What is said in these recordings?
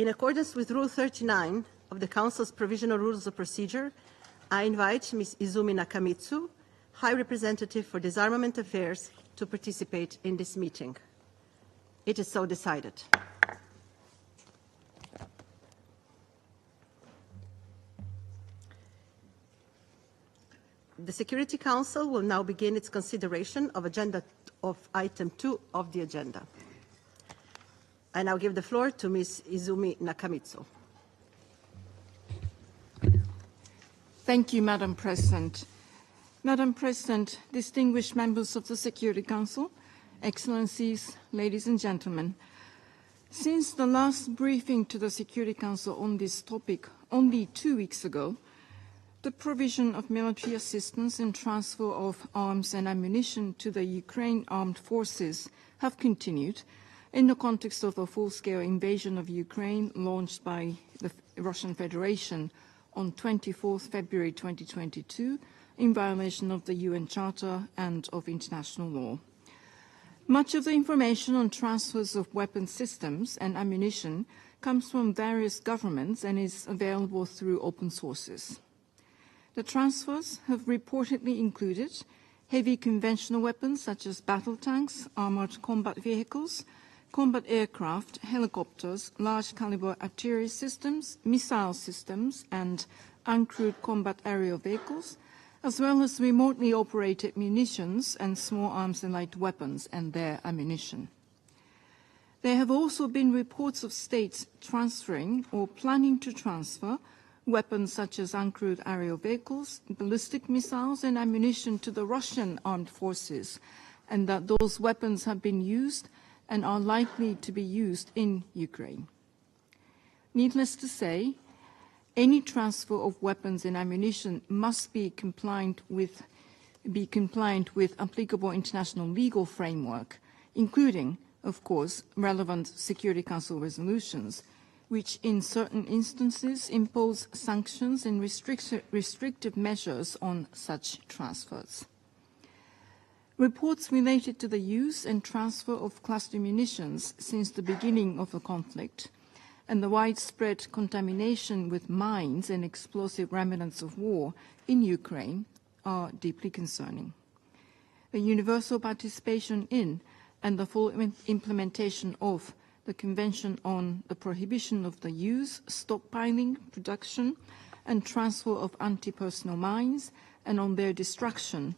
In accordance with Rule 39 of the Council's Provisional Rules of Procedure, I invite Ms. Izumi Nakamitsu, High Representative for Disarmament Affairs, to participate in this meeting. It is so decided. The Security Council will now begin its consideration of item 2 of the agenda. I now give the floor to Ms. Izumi Nakamitsu. Thank you, Madam President. Madam President, distinguished members of the Security Council, Excellencies, ladies and gentlemen, since the last briefing to the Security Council on this topic only 2 weeks ago, the provision of military assistance and transfer of arms and ammunition to the Ukraine armed forces have continued in the context of a full-scale invasion of Ukraine launched by the Russian Federation on 24 February 2022 in violation of the UN Charter and of international law. Much of the information on transfers of weapon systems and ammunition comes from various governments and is available through open sources. The transfers have reportedly included heavy conventional weapons such as battle tanks, armored combat vehicles, combat aircraft, helicopters, large caliber artillery systems, missile systems, and uncrewed combat aerial vehicles, as well as remotely operated munitions and small arms and light weapons and their ammunition. There have also been reports of states transferring or planning to transfer weapons such as uncrewed aerial vehicles, ballistic missiles, and ammunition to the Russian armed forces, and that those weapons have been used and are likely to be used in Ukraine. Needless to say, any transfer of weapons and ammunition must be compliant with applicable international legal framework, including, of course, relevant Security Council resolutions, which in certain instances impose sanctions and restrictive measures on such transfers. Reports related to the use and transfer of cluster munitions since the beginning of the conflict and the widespread contamination with mines and explosive remnants of war in Ukraine are deeply concerning. The universal participation in and the full implementation of the Convention on the Prohibition of the Use, Stockpiling, Production, and Transfer of Anti-Personnel Mines and on their destruction,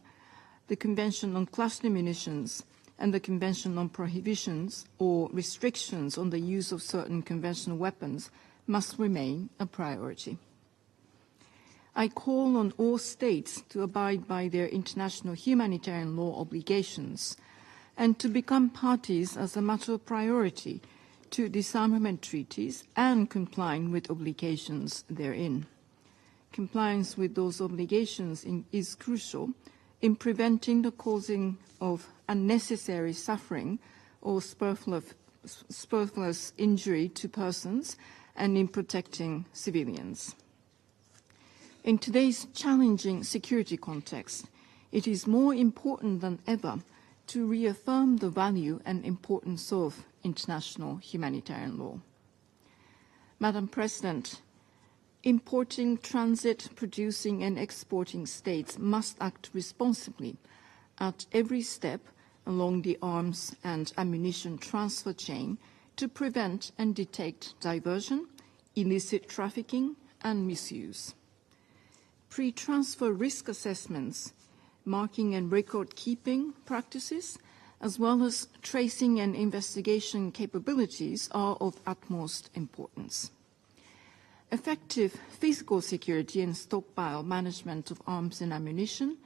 the Convention on Cluster Munitions, and the Convention on Prohibitions or Restrictions on the Use of Certain Conventional Weapons must remain a priority. I call on all states to abide by their international humanitarian law obligations and to become parties as a matter of priority to disarmament treaties and complying with obligations therein. Compliance with those obligations is crucial in preventing the causing of unnecessary suffering or superfluous injury to persons and in protecting civilians. In today's challenging security context, it is more important than ever to reaffirm the value and importance of international humanitarian law. Madam President, importing, transit, producing, and exporting states must act responsibly at every step along the arms and ammunition transfer chain to prevent and detect diversion, illicit trafficking, and misuse. Pre-transfer risk assessments, marking and record-keeping practices, as well as tracing and investigation capabilities are of utmost importance. Effective physical security and stockpile management of arms and ammunition,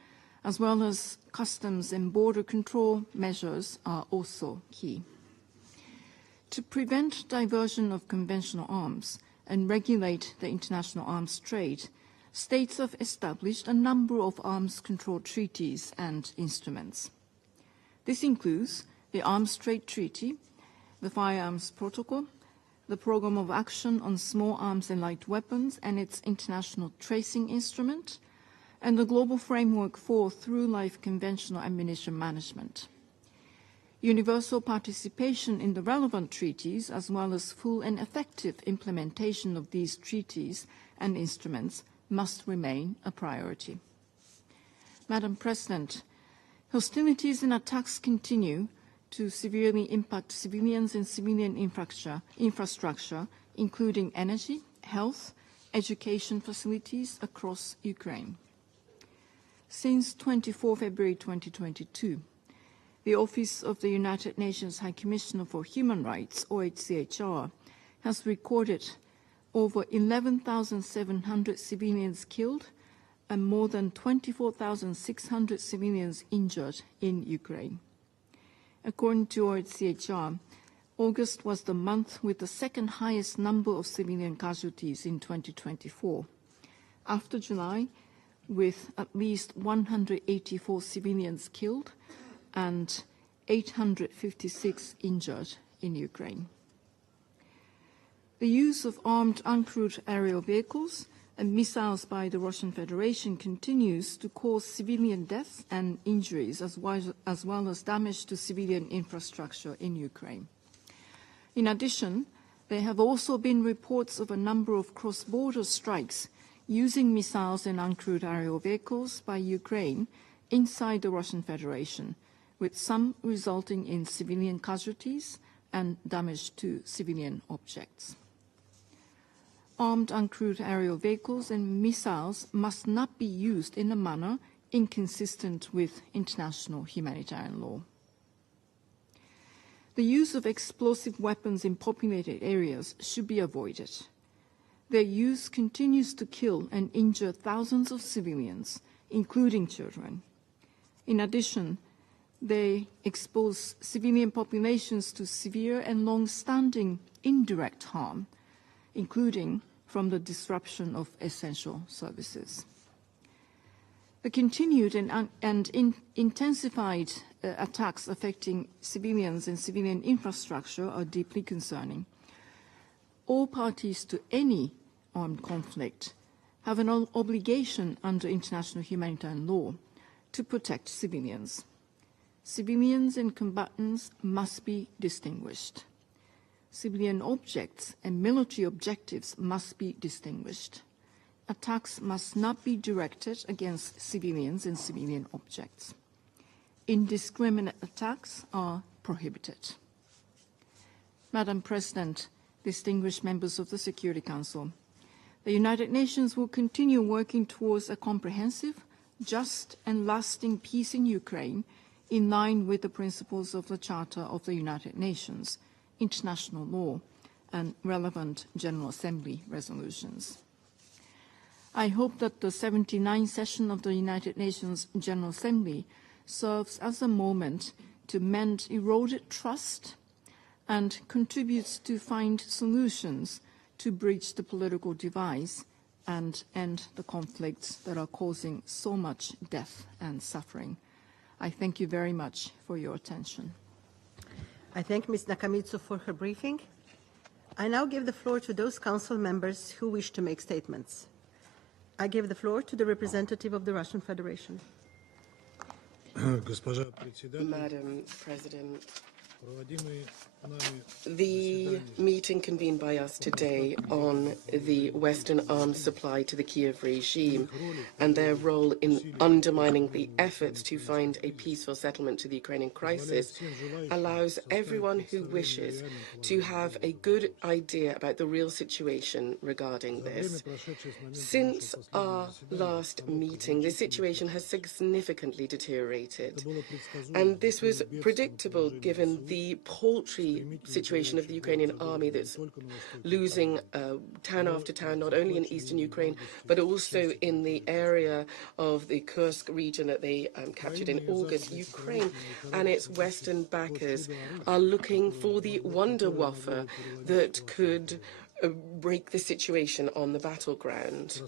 as well as customs and border control measures are also key. To prevent diversion of conventional arms and regulate the international arms trade, states have established a number of arms control treaties and instruments. This includes the Arms Trade Treaty, the Firearms Protocol, the Programme of Action on Small Arms and Light Weapons and its International Tracing Instrument, and the Global Framework for Through-Life Conventional Ammunition Management. Universal participation in the relevant treaties, as well as full and effective implementation of these treaties and instruments, must remain a priority. Madam President, hostilities and attacks continue to severely impact civilians and civilian infrastructure, including energy, health, education facilities across Ukraine. Since 24 February 2022, the Office of the United Nations High Commissioner for Human Rights, OHCHR, has recorded over 11,700 civilians killed and more than 24,600 civilians injured in Ukraine. According to OHCHR, August was the month with the second highest number of civilian casualties in 2024, after July, with at least 184 civilians killed and 856 injured in Ukraine. The use of armed uncrewed aerial vehicles and missiles by the Russian Federation continues to cause civilian deaths and injuries, as well as damage to civilian infrastructure in Ukraine. In addition, there have also been reports of a number of cross-border strikes using missiles and uncrewed aerial vehicles by Ukraine inside the Russian Federation, with some resulting in civilian casualties and damage to civilian objects. Armed uncrewed aerial vehicles and missiles must not be used in a manner inconsistent with international humanitarian law. The use of explosive weapons in populated areas should be avoided. Their use continues to kill and injure thousands of civilians, including children. In addition, they expose civilian populations to severe and long-standing indirect harm, including from the disruption of essential services. The continued and intensified attacks affecting civilians and civilian infrastructure are deeply concerning. All parties to any armed conflict have an obligation under international humanitarian law to protect civilians. Civilians and combatants must be distinguished. Civilian objects and military objectives must be distinguished. Attacks must not be directed against civilians and civilian objects. Indiscriminate attacks are prohibited. Madam President, distinguished members of the Security Council, the United Nations will continue working towards a comprehensive, just and lasting peace in Ukraine in line with the principles of the Charter of the United Nations, international law, and relevant General Assembly resolutions. I hope that the 79th session of the United Nations General Assembly serves as a moment to mend eroded trust and contributes to find solutions to bridge the political divides and end the conflicts that are causing so much death and suffering. I thank you very much for your attention. I thank Ms. Nakamitsu for her briefing. I now give the floor to those council members who wish to make statements. I give the floor to the representative of the Russian Federation. Madam President, the meeting convened by us today on the Western arms supply to the Kiev regime and their role in undermining the efforts to find a peaceful settlement to the Ukrainian crisis allows everyone who wishes to have a good idea about the real situation regarding this. Since our last meeting, the situation has significantly deteriorated, and this was predictable given the paltry situation of the Ukrainian army that's losing town after town, not only in eastern Ukraine, but also in the area of the Kursk region that they captured in August. Ukraine and its Western backers are looking for the Wunderwaffe that could break the situation on the battleground.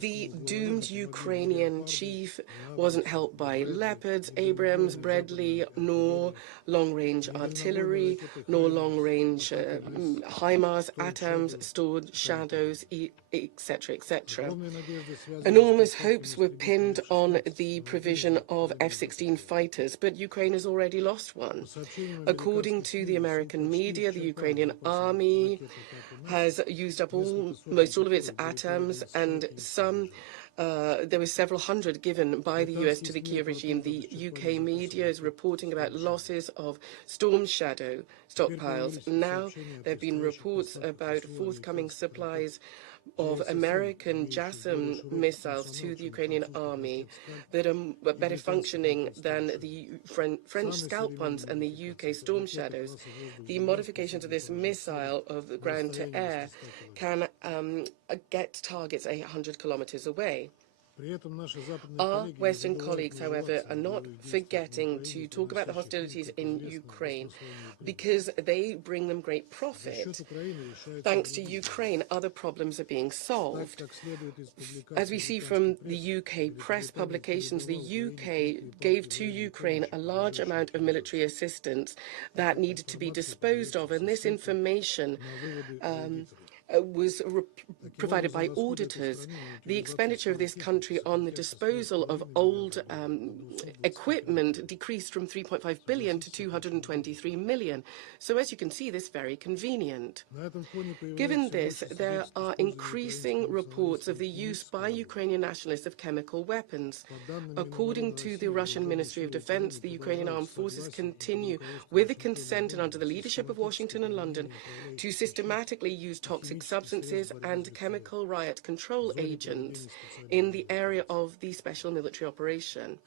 The doomed Ukrainian chief wasn't helped by Leopards, Abrams, Bradley, nor long-range artillery, nor long-range HIMARS, ATAMS, stored shadows, etc., etc. Enormous hopes were pinned on the provision of F-16 fighters, but Ukraine has already lost one. According to the American media, the Ukrainian army has used up almost all of its ATAMs, and there were several hundred given by the US to the Kiev regime. The UK media is reporting about losses of Storm Shadow stockpiles. Now there have been reports about forthcoming supplies of American JASSM missiles to the Ukrainian army that are better functioning than the French Scalp ones and the UK Storm Shadows. The modifications of this missile of the ground to air can get targets 800 kilometers away. Our Western colleagues, however, are not forgetting to talk about the hostilities in Ukraine because they bring them great profit. Thanks to Ukraine, other problems are being solved. As we see from the UK press publications, the UK gave to Ukraine a large amount of military assistance that needed to be disposed of, and this information was provided by auditors. The expenditure of this country on the disposal of old equipment decreased from 3.5 billion to 223 million. So as you can see, this is very convenient. Given this, there are increasing reports of the use by Ukrainian nationalists of chemical weapons. According to the Russian Ministry of Defense, the Ukrainian armed forces continue, with the consent and under the leadership of Washington and London, to systematically use toxic substances and chemical riot control agents in the area of the special military operation.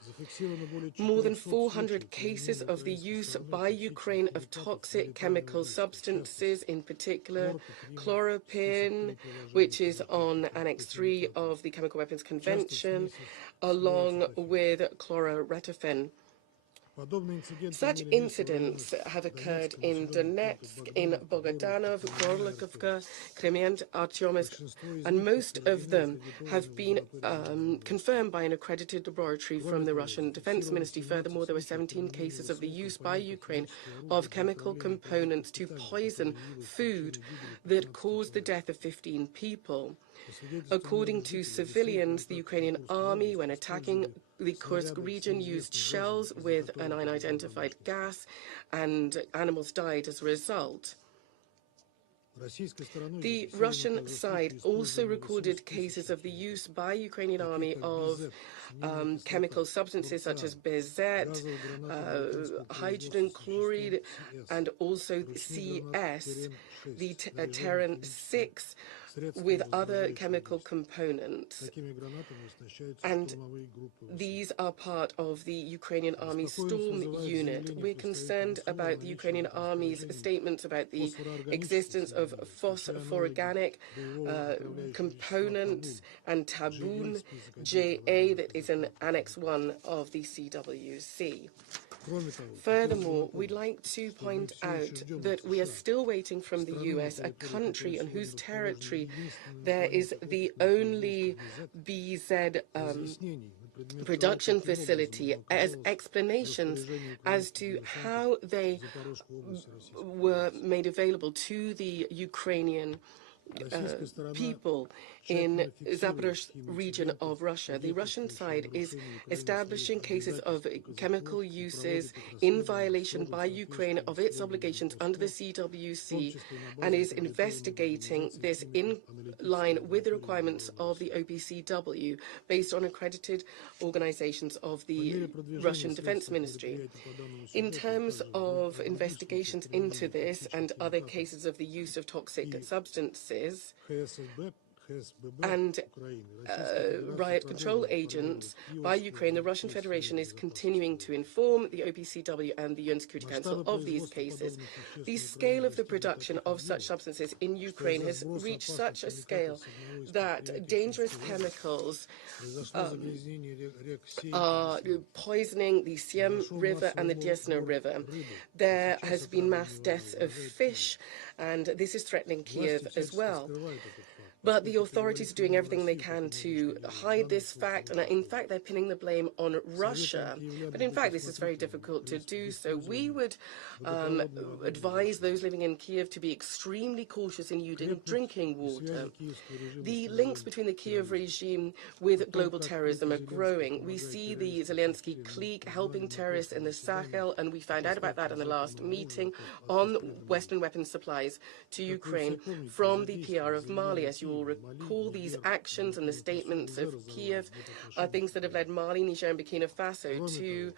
More than 400 cases of the use by Ukraine of toxic chemical substances, in particular chloropin, which is on Annex 3 of the Chemical Weapons Convention, along with chlororetifen. Such incidents have occurred in Donetsk, in Bogdanov, Gorlikovka, Kremensk, Artyomsk, and most of them have been confirmed by an accredited laboratory from the Russian Defense Ministry. Furthermore, there were 17 cases of the use by Ukraine of chemical components to poison food that caused the death of 15 people. According to civilians, the Ukrainian army, when attacking the Kursk region, used shells with an unidentified gas, and animals died as a result. The Russian side also recorded cases of the use by Ukrainian army of chemical substances such as bezet, hydrogen chloride, and also CS, the Terran 6, with other chemical components. And these are part of the Ukrainian Army Storm Unit. We're concerned about the Ukrainian Army's statements about the existence of phosphorganic components and Tabun JA that is in Annex 1 of the CWC. Furthermore, we'd like to point out that we are still waiting from the US, a country on whose territory there is the only BZ production facility, as explanations as to how they were made available to the Ukrainian people in Zaporozhye region of Russia. The Russian side is establishing cases of chemical uses in violation by Ukraine of its obligations under the CWC and is investigating this in line with the requirements of the OPCW based on accredited organizations of the Russian Defense Ministry. In terms of investigations into this and other cases of the use of toxic substances and riot control agents by Ukraine, the Russian Federation is continuing to inform the OPCW and the UN Security Council of these cases. The scale of the production of such substances in Ukraine has reached such a scale that dangerous chemicals are poisoning the Siem River and the Desna River. There has been mass deaths of fish and this is threatening Kiev as well. But the authorities are doing everything they can to hide this fact, and in fact they're pinning the blame on Russia. But in fact this is very difficult to do so. We would advise those living in Kiev to be extremely cautious in using drinking water. The links between the Kiev regime with global terrorism are growing. We see the Zelensky clique helping terrorists in the Sahel, and we found out about that in the last meeting on Western weapons supplies to Ukraine from the PR of Mali. As you will recall, these actions and the statements of Kiev are things that have led Mali, Niger, and Burkina Faso to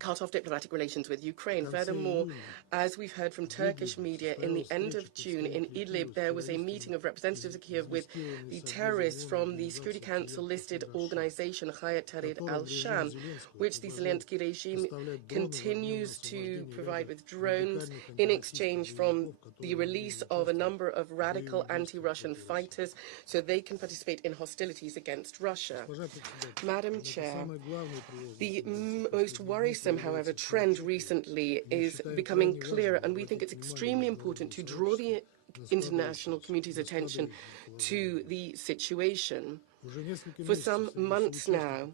cut off diplomatic relations with Ukraine. Furthermore, as we've heard from Turkish media, in the end of June in Idlib, there was a meeting of representatives of Kiev with the terrorists from the Security Council listed organization Hayat Tahrir al-Sham, which the Zelensky regime continues to provide with drones in exchange from the release of a number of radical anti-Russian fighters so they can participate in hostilities against Russia. Madam Chair, the most worrisome, however, trend recently is becoming clearer, and we think it's extremely important to draw the international community's attention to the situation. For some months now,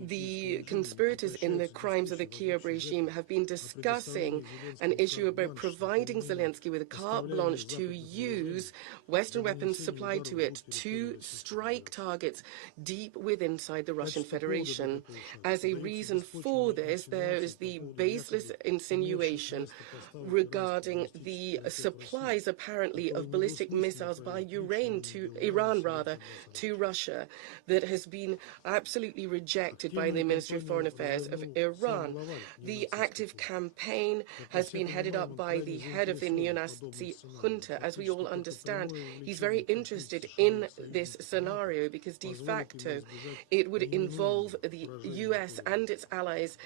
the conspirators in the crimes of the Kiev regime have been discussing an issue about providing Zelensky with a carte blanche to use Western weapons supplied to it to strike targets deep inside the Russian Federation. As a reason for this, there is the baseless insinuation regarding the supplies, apparently, of ballistic missiles by Iran to Russia that has been absolutely rejected by the Ministry of Foreign Affairs of Iran. The active campaign has been headed up by the head of the neo-Nazi junta. As we all understand, he's very interested in this scenario because de facto it would involve the US and its allies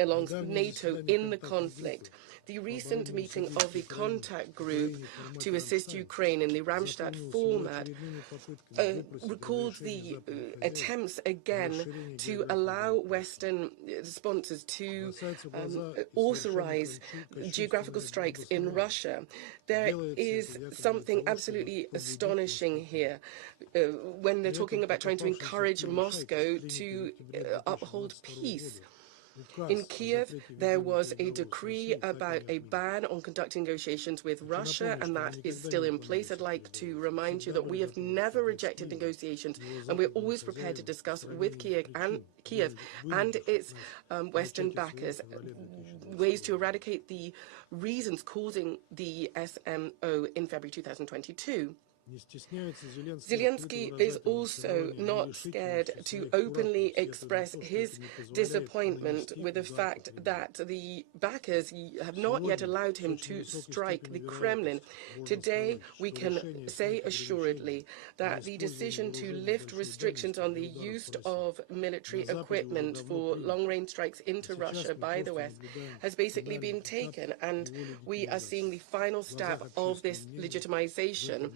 along NATO in the conflict. The recent meeting of the contact group to assist Ukraine in the Ramstadt format recalled the attempts again to allow Western sponsors to authorize geographical strikes in Russia. There is something absolutely astonishing here when they're talking about trying to encourage Moscow to uphold peace. In Kiev, there was a decree about a ban on conducting negotiations with Russia, and that is still in place. I'd like to remind you that we have never rejected negotiations, and we're always prepared to discuss with Kiev and its Western backers ways to eradicate the reasons causing the SMO in February 2022. Zelensky is also not scared to openly express his disappointment with the fact that the backers have not yet allowed him to strike the Kremlin. Today, we can say assuredly that the decision to lift restrictions on the use of military equipment for long-range strikes into Russia by the West has basically been taken, and we are seeing the final step of this legitimization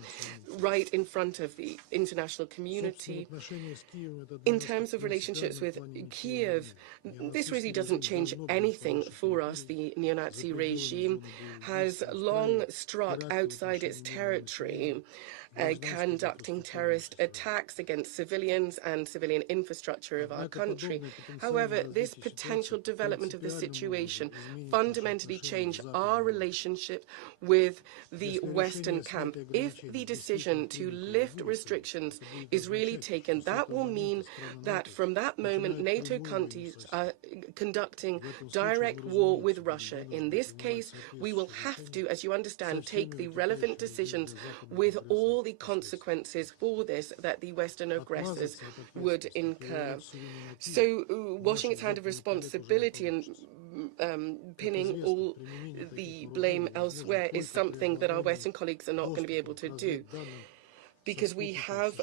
right in front of the international community. In terms of relationships with Kiev, this really doesn't change anything for us. The neo-Nazi regime has long struck outside its territory, conducting terrorist attacks against civilians and civilian infrastructure of our country. However, this potential development of the situation fundamentally changed our relationship with the Western camp. If the decision to lift restrictions is really taken, that will mean that from that moment, NATO countries are conducting direct war with Russia. In this case, we will have to, as you understand, take the relevant decisions with all the consequences for this that the Western aggressors would incur. So, washing its hand of responsibility and pinning all the blame elsewhere is something that our Western colleagues are not going to be able to do. Because we have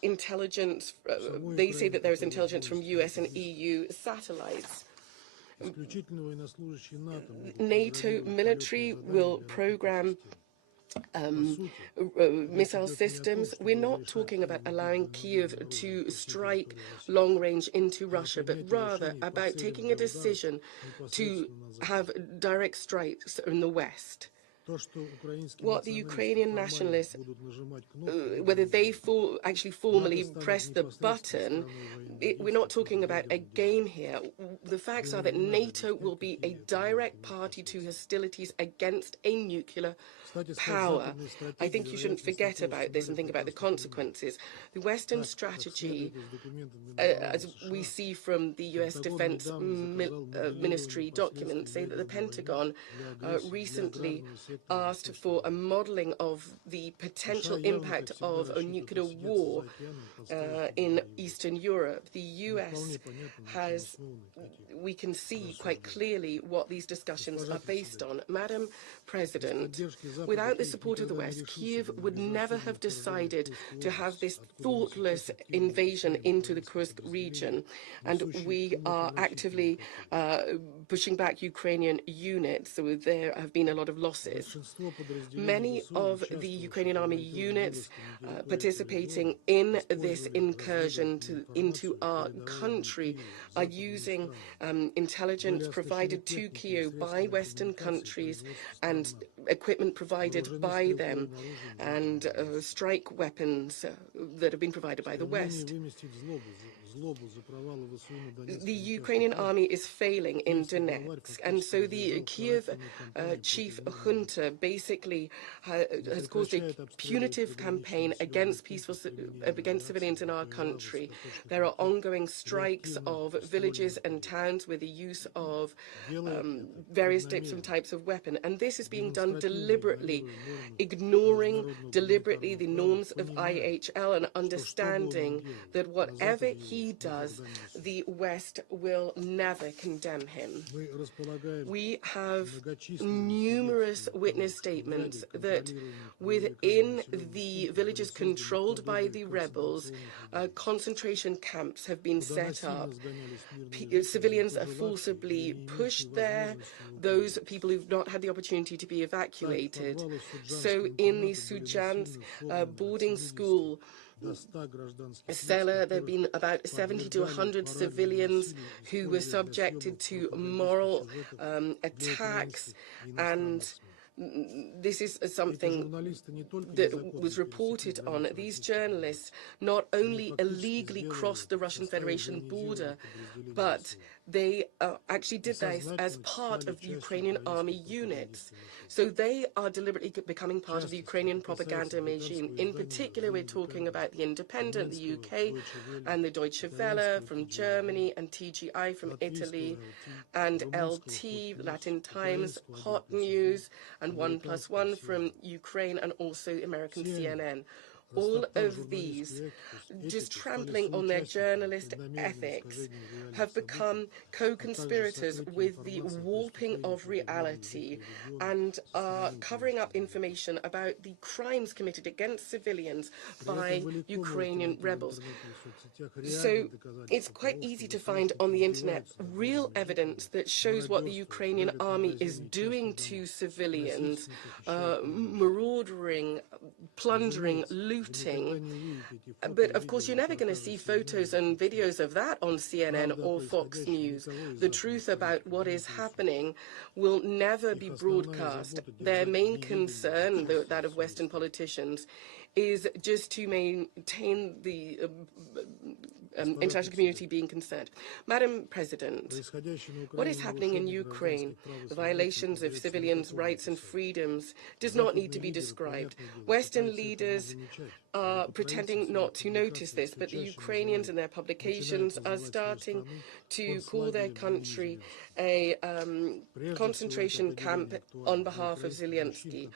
intelligence, they say that there is intelligence from US and EU satellites. NATO military will program missile systems. We're not talking about allowing Kiev to strike long range into Russia, but rather about taking a decision to have direct strikes in the West. what the Ukrainian nationalists, whether they actually formally press the button, we're not talking about a game here. The facts are that NATO will be a direct party to hostilities against a nuclear power. I think you shouldn't forget about this and think about the consequences. The Western strategy, as we see from the US Defense Ministry documents, say that the Pentagon recently asked for a modeling of the potential impact of a nuclear war in Eastern Europe. The US has, we can see quite clearly what these discussions are based on. Madam President, without the support of the West, Kyiv would never have decided to have this thoughtless invasion into the Kursk region. And we are actively pushing back Ukrainian units, so there have been a lot of losses. Many of the Ukrainian army units participating in this incursion into our country are using intelligence provided to Kyiv by Western countries and equipment provided by them and strike weapons that have been provided by the West. The Ukrainian army is failing in Donetsk, and so the Kyiv chief junta basically has caused a punitive campaign against against civilians in our country. There are ongoing strikes of villages and towns with the use of various different types of weapon, and this is being done deliberately, ignoring deliberately the norms of IHL and understanding that whatever he does, the West will never condemn him. We have numerous witness statements that within the villages controlled by the rebels, concentration camps have been set up. Civilians are forcibly pushed there, those people who've not had the opportunity to be evacuated. So in the Sujansk boarding school, Stella, there have been about 70 to 100 civilians who were subjected to moral attacks, and this is something that was reported on. These journalists not only illegally crossed the Russian Federation border, but they actually did this as part of the Ukrainian army units. So they are deliberately becoming part of the Ukrainian propaganda regime. In particular, we're talking about The Independent, the UK, and the Deutsche Welle from Germany, and TGI from Italy, and LT, Latin Times, Hot News, and 1+1 from Ukraine, and also American CNN. All of these, just trampling on their journalist ethics, have become co-conspirators with the warping of reality and are covering up information about the crimes committed against civilians by Ukrainian rebels. So it's quite easy to find on the internet real evidence that shows what the Ukrainian army is doing to civilians, marauding, plundering, looting. But of course, you're never going to see photos and videos of that on CNN or Fox News. The truth about what is happening will never be broadcast. Their main concern, that of Western politicians, is just to maintain the international community being concerned. Madam President, what is happening in Ukraine, the violations of civilians' rights and freedoms, does not need to be described. Western leaders are pretending not to notice this, but the Ukrainians and their publications are starting to call their country a concentration camp on behalf of Zelensky.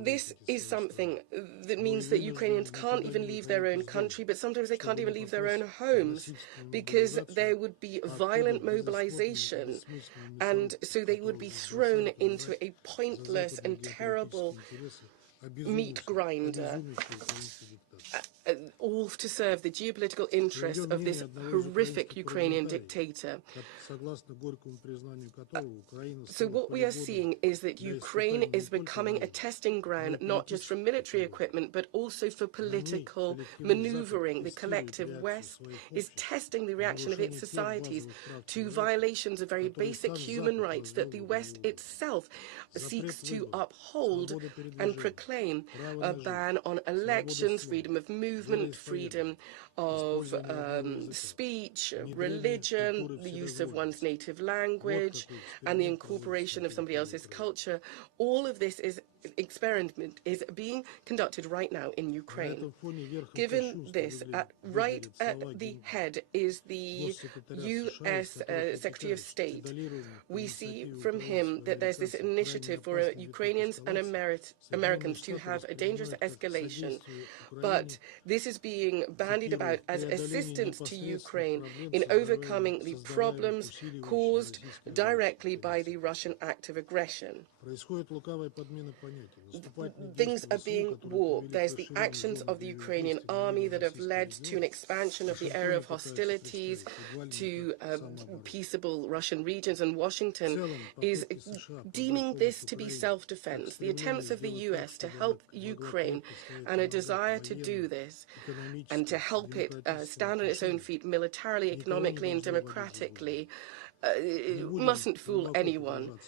This is something that means that Ukrainians can't even leave their own country, but sometimes they can't even leave their own homes because there would be violent mobilization, and so they would be thrown into a pointless and terrible meat grinder, all to serve the geopolitical interests of this horrific Ukrainian dictator. So what we are seeing is that Ukraine is becoming a testing ground, not just for military equipment, but also for political maneuvering. The collective West is testing the reaction of its societies to violations of very basic human rights that the West itself seeks to uphold and proclaim: a ban on elections, freedom of movement, freedom of speech, religion, the use of one's native language, and the incorporation of somebody else's culture. All of this experiment is being conducted right now in Ukraine. Given this, right at the head is the U.S. Secretary of State. We see from him that there's this initiative for Ukrainians and Americans to have a dangerous escalation. But this is being bandied about as assistance to Ukraine in overcoming the problems caused directly by the Russian act of aggression. Things are being warped. There's the actions of the Ukrainian army that have led to an expansion of the area of hostilities to peaceable Russian regions, and Washington is deeming this to be self-defense. The attempts of the U.S. to help Ukraine and a desire to do this and to help it stand on its own feet militarily, economically, and democratically mustn't fool anyone.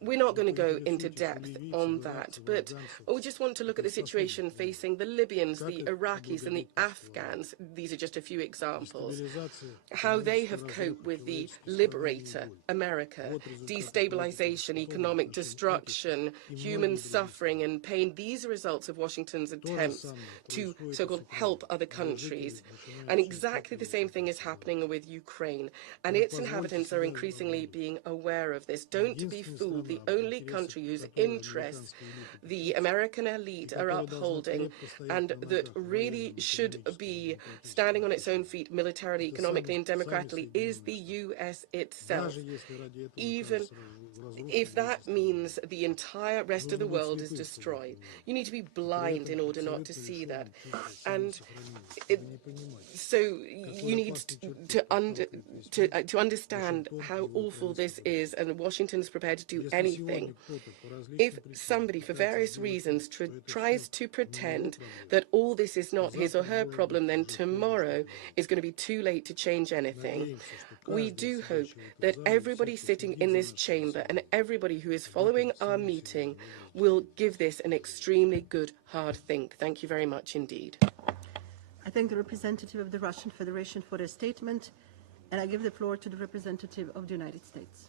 We're not going to go into depth on that, but we just want to look at the situation facing the Libyans, the Iraqis, and the Afghans. These are just a few examples. How they have coped with the liberator, America, destabilization, economic destruction, human suffering and pain. These are results of Washington's attempts to so-called help other countries. And exactly the same thing is happening with Ukraine, and its inhabitants are increasingly being aware of this. Don't be fooled. The only country whose interests the American elite are upholding and that really should be standing on its own feet militarily, economically, and democratically is the U.S. itself. Even if that means the entire rest of the world is destroyed. You need to be blind in order not to see that. And so you need to understand how awful this is, and Washington's prepared to do anything. If somebody, for various reasons, tries to pretend that all this is not his or her problem, then tomorrow is going to be too late to change anything. We do hope that everybody sitting in this chamber and everybody who is following our meeting will give this an extremely good, hard think. Thank you very much indeed. I thank the representative of the Russian Federation for their statement, and I give the floor to the representative of the United States.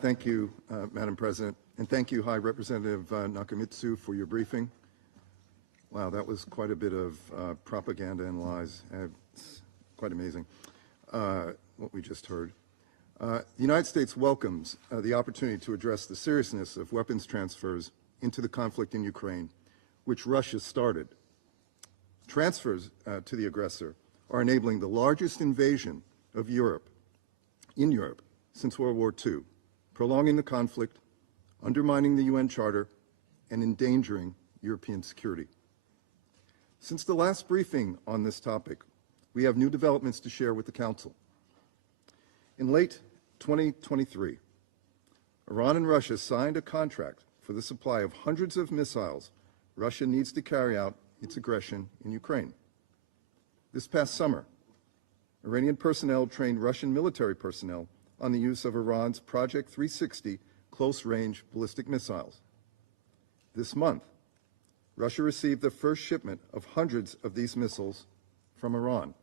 Thank you, Madam President, and thank you, High Representative Nakamitsu, for your briefing. Wow, that was quite a bit of propaganda and lies. It's quite amazing what we just heard. The United States welcomes the opportunity to address the seriousness of weapons transfers into the conflict in Ukraine, which Russia started. Transfers to the aggressor are enabling the largest invasion of Europe since World War II, prolonging the conflict, undermining the UN Charter, and endangering European security. Since the last briefing on this topic, we have new developments to share with the Council. In late 2023, Iran and Russia signed a contract for the supply of hundreds of missiles Russia needs to carry out its aggression in Ukraine. This past summer, Iranian personnel trained Russian military personnel on the use of Iran's Project 360 close-range ballistic missiles. This month, Russia received the first shipment of hundreds of these missiles from Iran.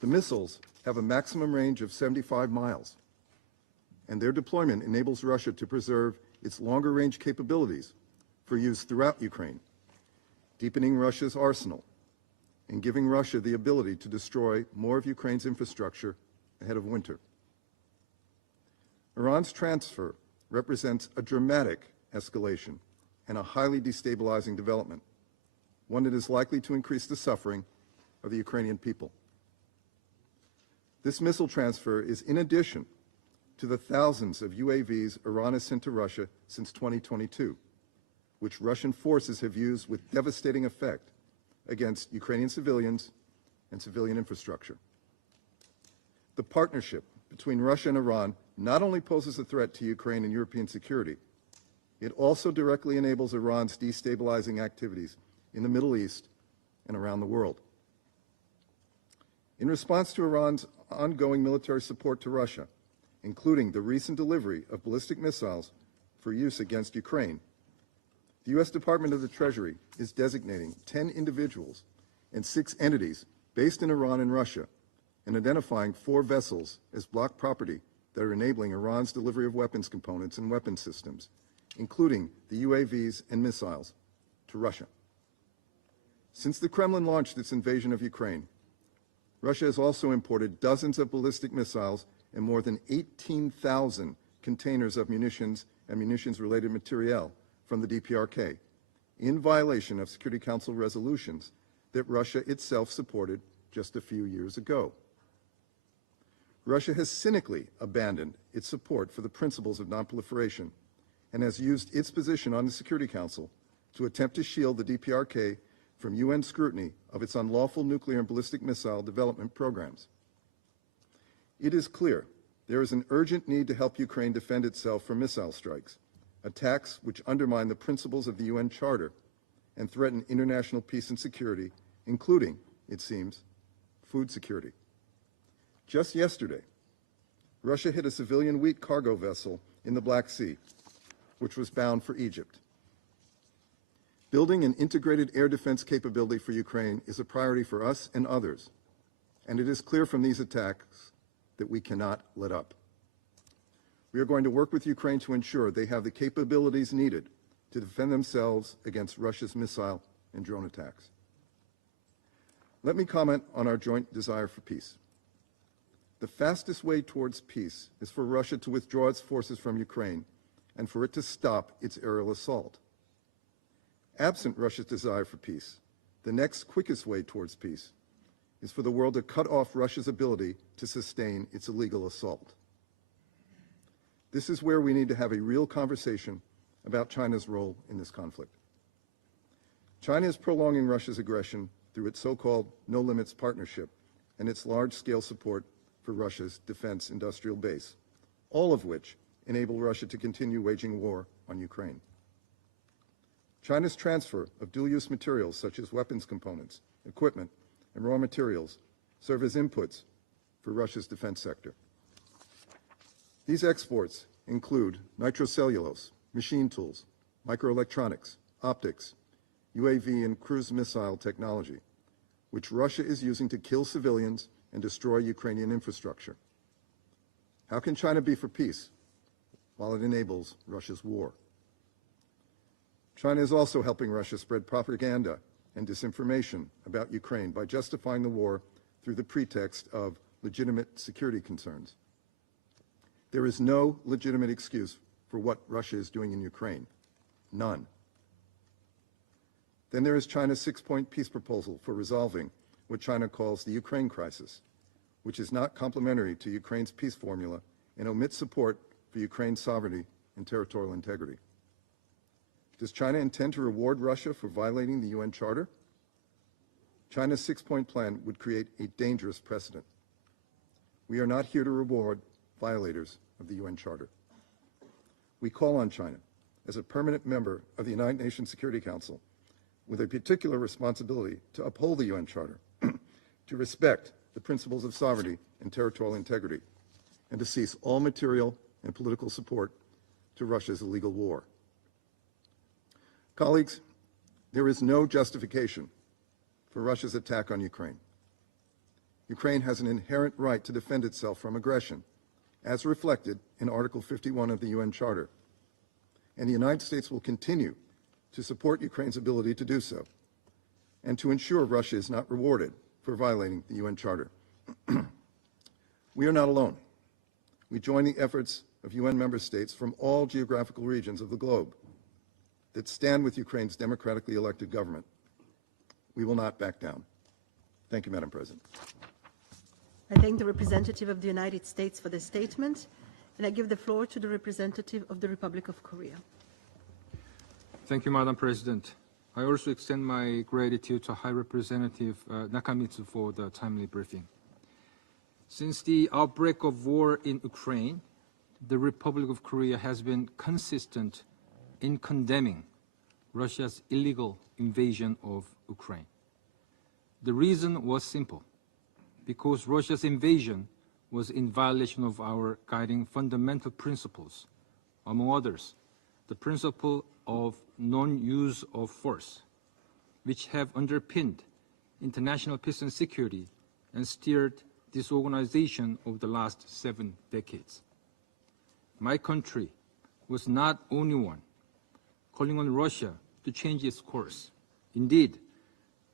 The missiles have a maximum range of 75 miles, and their deployment enables Russia to preserve its longer-range capabilities for use throughout Ukraine, deepening Russia's arsenal and giving Russia the ability to destroy more of Ukraine's infrastructure ahead of winter. Iran's transfer represents a dramatic escalation and a highly destabilizing development, one that is likely to increase the suffering of the Ukrainian people. This missile transfer is in addition to the thousands of UAVs Iran has sent to Russia since 2022, which Russian forces have used with devastating effect against Ukrainian civilians and civilian infrastructure. The partnership between Russia and Iran not only poses a threat to Ukraine and European security, it also directly enables Iran's destabilizing activities in the Middle East and around the world. In response to Iran's ongoing military support to Russia, including the recent delivery of ballistic missiles for use against Ukraine, the U.S. Department of the Treasury is designating 10 individuals and 6 entities based in Iran and Russia and identifying 4 vessels as blocked property that are enabling Iran's delivery of weapons components and weapon systems, including the UAVs and missiles, to Russia. Since the Kremlin launched its invasion of Ukraine, Russia has also imported dozens of ballistic missiles and more than 18,000 containers of munitions and munitions-related materiel from the DPRK, in violation of Security Council resolutions that Russia itself supported just a few years ago. Russia has cynically abandoned its support for the principles of nonproliferation and has used its position on the Security Council to attempt to shield the DPRK from UN scrutiny of its unlawful nuclear and ballistic missile development programs. It is clear there is an urgent need to help Ukraine defend itself from missile strikes, attacks which undermine the principles of the UN Charter and threaten international peace and security, including, it seems, food security. Just yesterday, Russia hit a civilian wheat cargo vessel in the Black Sea, which was bound for Egypt. Building an integrated air defense capability for Ukraine is a priority for us and others, and it is clear from these attacks that we cannot let up. We are going to work with Ukraine to ensure they have the capabilities needed to defend themselves against Russia's missile and drone attacks. Let me comment on our joint desire for peace. The fastest way towards peace is for Russia to withdraw its forces from Ukraine and for it to stop its aerial assault. Absent Russia's desire for peace, the next quickest way towards peace is for the world to cut off Russia's ability to sustain its illegal assault. This is where we need to have a real conversation about China's role in this conflict. China is prolonging Russia's aggression through its so-called no-limits partnership and its large-scale support for Russia's defense industrial base, all of which enable Russia to continue waging war on Ukraine. China's transfer of dual-use materials such as weapons components, equipment, and raw materials serve as inputs for Russia's defense sector. These exports include nitrocellulose, machine tools, microelectronics, optics, UAV and cruise missile technology, which Russia is using to kill civilians and destroy Ukrainian infrastructure. How can China be for peace while it enables Russia's war? China is also helping Russia spread propaganda and disinformation about Ukraine by justifying the war through the pretext of legitimate security concerns. There is no legitimate excuse for what Russia is doing in Ukraine. None. Then there is China's 6-point peace proposal for resolving what China calls the Ukraine crisis, which is not complementary to Ukraine's peace formula and omits support for Ukraine's sovereignty and territorial integrity. Does China intend to reward Russia for violating the UN Charter? China's 6-point plan would create a dangerous precedent. We are not here to reward violators of the UN Charter. We call on China, as a permanent member of the United Nations Security Council, with a particular responsibility to uphold the UN Charter, to respect the principles of sovereignty and territorial integrity, and to cease all material and political support to Russia's illegal war. Colleagues, there is no justification for Russia's attack on Ukraine. Ukraine has an inherent right to defend itself from aggression, as reflected in Article 51 of the UN Charter, and the United States will continue to support Ukraine's ability to do so, and to ensure Russia is not rewarded for violating the UN Charter. We are not alone. We join the efforts of UN member states from all geographical regions of the globe that stand with Ukraine's democratically elected government. We will not back down. Thank you, Madam President. I thank the representative of the United States for the statement, and I give the floor to the representative of the Republic of Korea. Thank you, Madam President. I also extend my gratitude to High Representative Nakamitsu for the timely briefing. Since the outbreak of war in Ukraine, the Republic of Korea has been consistent in condemning Russia's illegal invasion of Ukraine. The reason was simple, because Russia's invasion was in violation of our guiding fundamental principles, among others, the principle of non-use of force, which have underpinned international peace and security and steered this organization over the last 7 decades. My country was not only one calling on Russia to change its course. Indeed,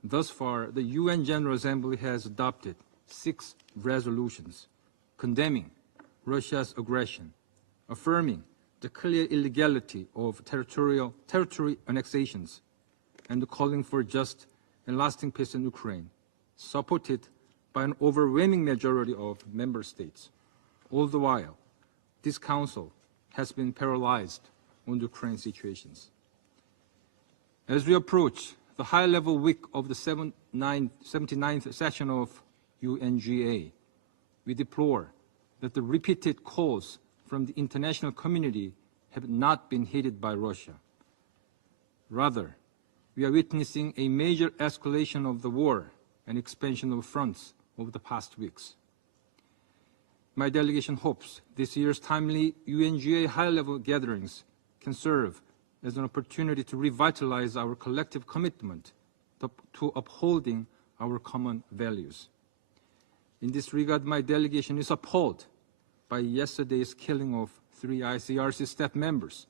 thus far, the UN General Assembly has adopted 6 resolutions condemning Russia's aggression, affirming the clear illegality of territory annexations, and calling for just and lasting peace in Ukraine, supported by an overwhelming majority of member states. All the while, this Council has been paralyzed on Ukraine situations. As we approach the high-level week of the 79th session of UNGA, we deplore that the repeated calls from the international community have not been heeded by Russia. Rather, we are witnessing a major escalation of the war and expansion of fronts over the past weeks. My delegation hopes this year's timely UNGA high-level gatherings can serve as an opportunity to revitalize our collective commitment to upholding our common values. In this regard, my delegation is appalled by yesterday's killing of 3 ICRC staff members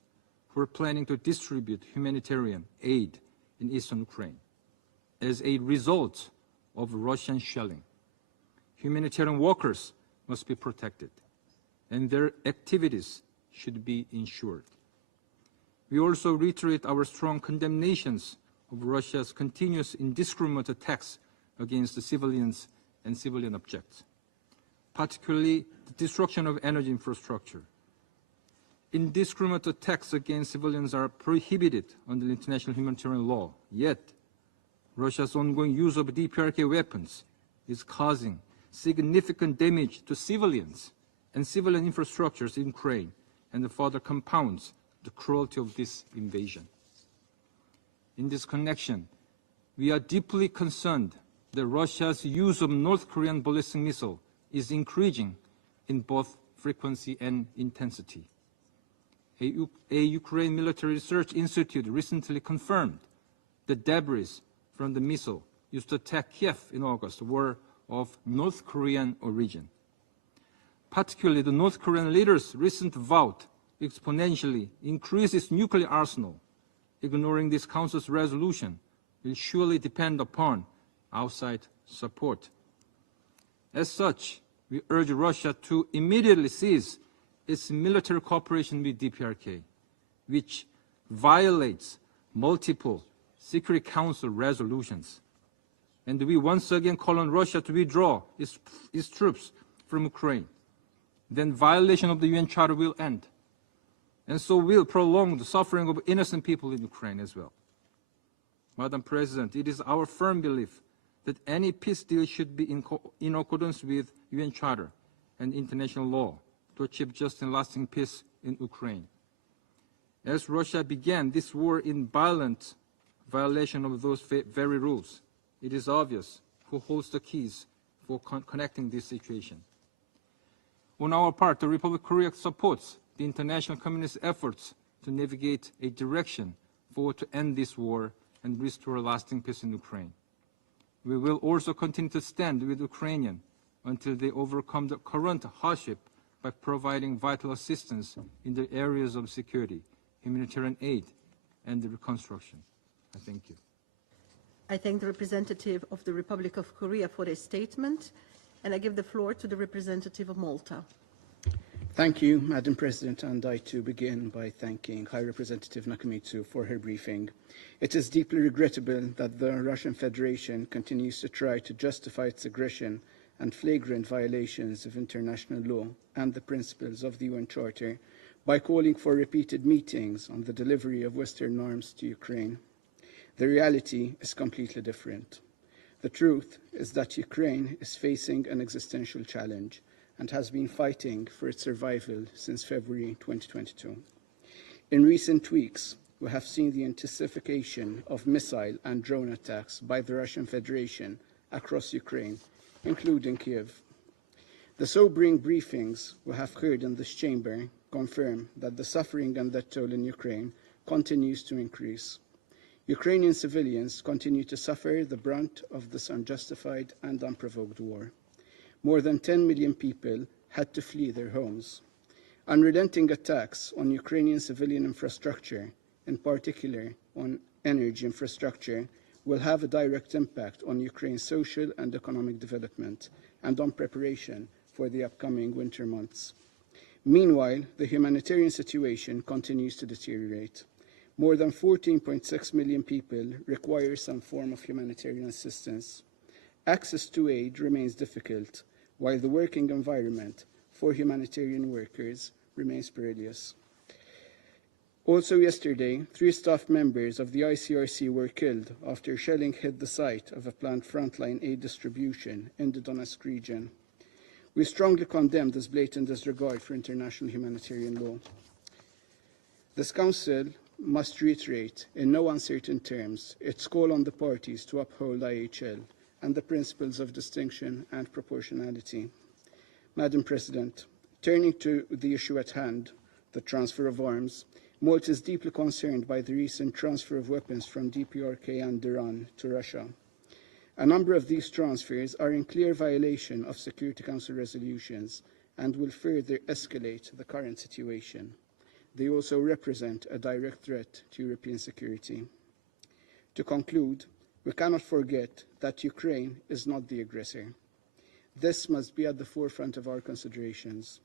who were planning to distribute humanitarian aid in eastern Ukraine as a result of Russian shelling. Humanitarian workers must be protected, and their activities should be ensured. We also reiterate our strong condemnations of Russia's continuous indiscriminate attacks against the civilians and civilian objects, particularly the destruction of energy infrastructure. Indiscriminate attacks against civilians are prohibited under international humanitarian law, yet Russia's ongoing use of DPRK weapons is causing significant damage to civilians and civilian infrastructures in Ukraine, and further compounds the cruelty of this invasion. In this connection, we are deeply concerned that Russia's use of North Korean ballistic missile is increasing in both frequency and intensity. A Ukraine Military Research Institute recently confirmed that debris from the missile used to attack Kiev in August were of North Korean origin. Particularly, the North Korean leader's recent vow to exponentially increase its nuclear arsenal, ignoring this Council's resolution, will surely depend upon outside support. As such, we urge Russia to immediately cease its military cooperation with DPRK, which violates multiple Security Council resolutions. And we once again call on Russia to withdraw its troops from Ukraine. Then violation of the UN Charter will end, and so will prolong the suffering of innocent people in Ukraine as well. Madam President, it is our firm belief that any peace deal should be in accordance with UN Charter and international law to achieve just and lasting peace in Ukraine. As Russia began this war in violent violation of those very rules, it is obvious who holds the keys for connecting this situation. On our part, the Republic of Korea supports the international community's efforts to navigate a direction forward to end this war and restore lasting peace in Ukraine. We will also continue to stand with Ukrainians until they overcome the current hardship by providing vital assistance in the areas of security, humanitarian aid, and the reconstruction. I thank you. I thank the representative of the Republic of Korea for his statement, and I give the floor to the representative of Malta. Thank you, Madam President, and I too begin by thanking High Representative Nakamitsu for her briefing. It is deeply regrettable that the Russian Federation continues to try to justify its aggression and flagrant violations of international law and the principles of the UN Charter by calling for repeated meetings on the delivery of Western arms to Ukraine. The reality is completely different. The truth is that Ukraine is facing an existential challenge and has been fighting for its survival since February 2022. In recent weeks, we have seen the intensification of missile and drone attacks by the Russian Federation across Ukraine, including Kiev. The sobering briefings we have heard in this chamber confirm that the suffering and death toll in Ukraine continues to increase. Ukrainian civilians continue to suffer the brunt of this unjustified and unprovoked war. More than 10 million people had to flee their homes. Unrelenting attacks on Ukrainian civilian infrastructure, in particular on energy infrastructure, will have a direct impact on Ukraine's social and economic development and on preparation for the upcoming winter months. Meanwhile, the humanitarian situation continues to deteriorate. More than 14.6 million people require some form of humanitarian assistance. Access to aid remains difficult, while the working environment for humanitarian workers remains perilous. Also yesterday, 3 staff members of the ICRC were killed after shelling hit the site of a planned frontline aid distribution in the Donetsk region. We strongly condemn this blatant disregard for international humanitarian law. This Council must reiterate in no uncertain terms its call on the parties to uphold IHL and the principles of distinction and proportionality. Madam President, turning to the issue at hand, the transfer of arms, Malta is deeply concerned by the recent transfer of weapons from DPRK and Iran to Russia. A number of these transfers are in clear violation of Security Council resolutions and will further escalate the current situation. They also represent a direct threat to European security. To conclude, we cannot forget that Ukraine is not the aggressor. This must be at the forefront of our considerations.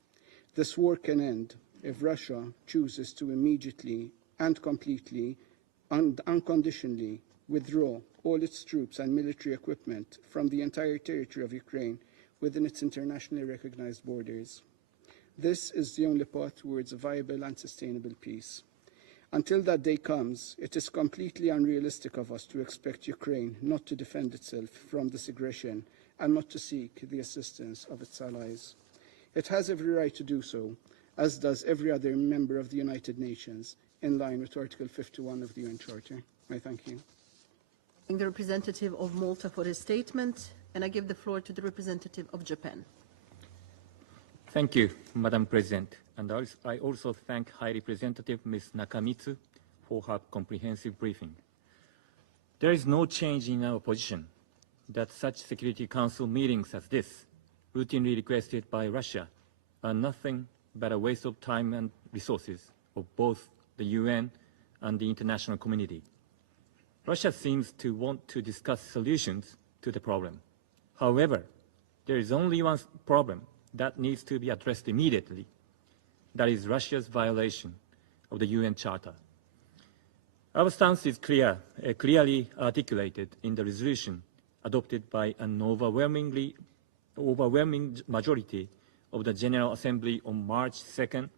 This war can end if Russia chooses to immediately and completely and unconditionally withdraw all its troops and military equipment from the entire territory of Ukraine within its internationally recognized borders. This is the only path towards a viable and sustainable peace. Until that day comes, it is completely unrealistic of us to expect Ukraine not to defend itself from this aggression and not to seek the assistance of its allies. It has every right to do so, as does every other member of the United Nations, in line with Article 51 of the UN Charter. I thank you. The representative of Malta for his statement, and I give the floor to the representative of Japan. Thank you, Madam President. And I also thank High Representative Ms. Nakamitsu for her comprehensive briefing. There is no change in our position that such Security Council meetings as this, routinely requested by Russia, are nothing but a waste of time and resources of both the UN and the international community. Russia seems to want to discuss solutions to the problem. However, there is only one problem that needs to be addressed immediately. That is Russia's violation of the UN Charter. Our stance is clearly articulated in the resolution adopted by an overwhelming majority of the General Assembly on March 2nd,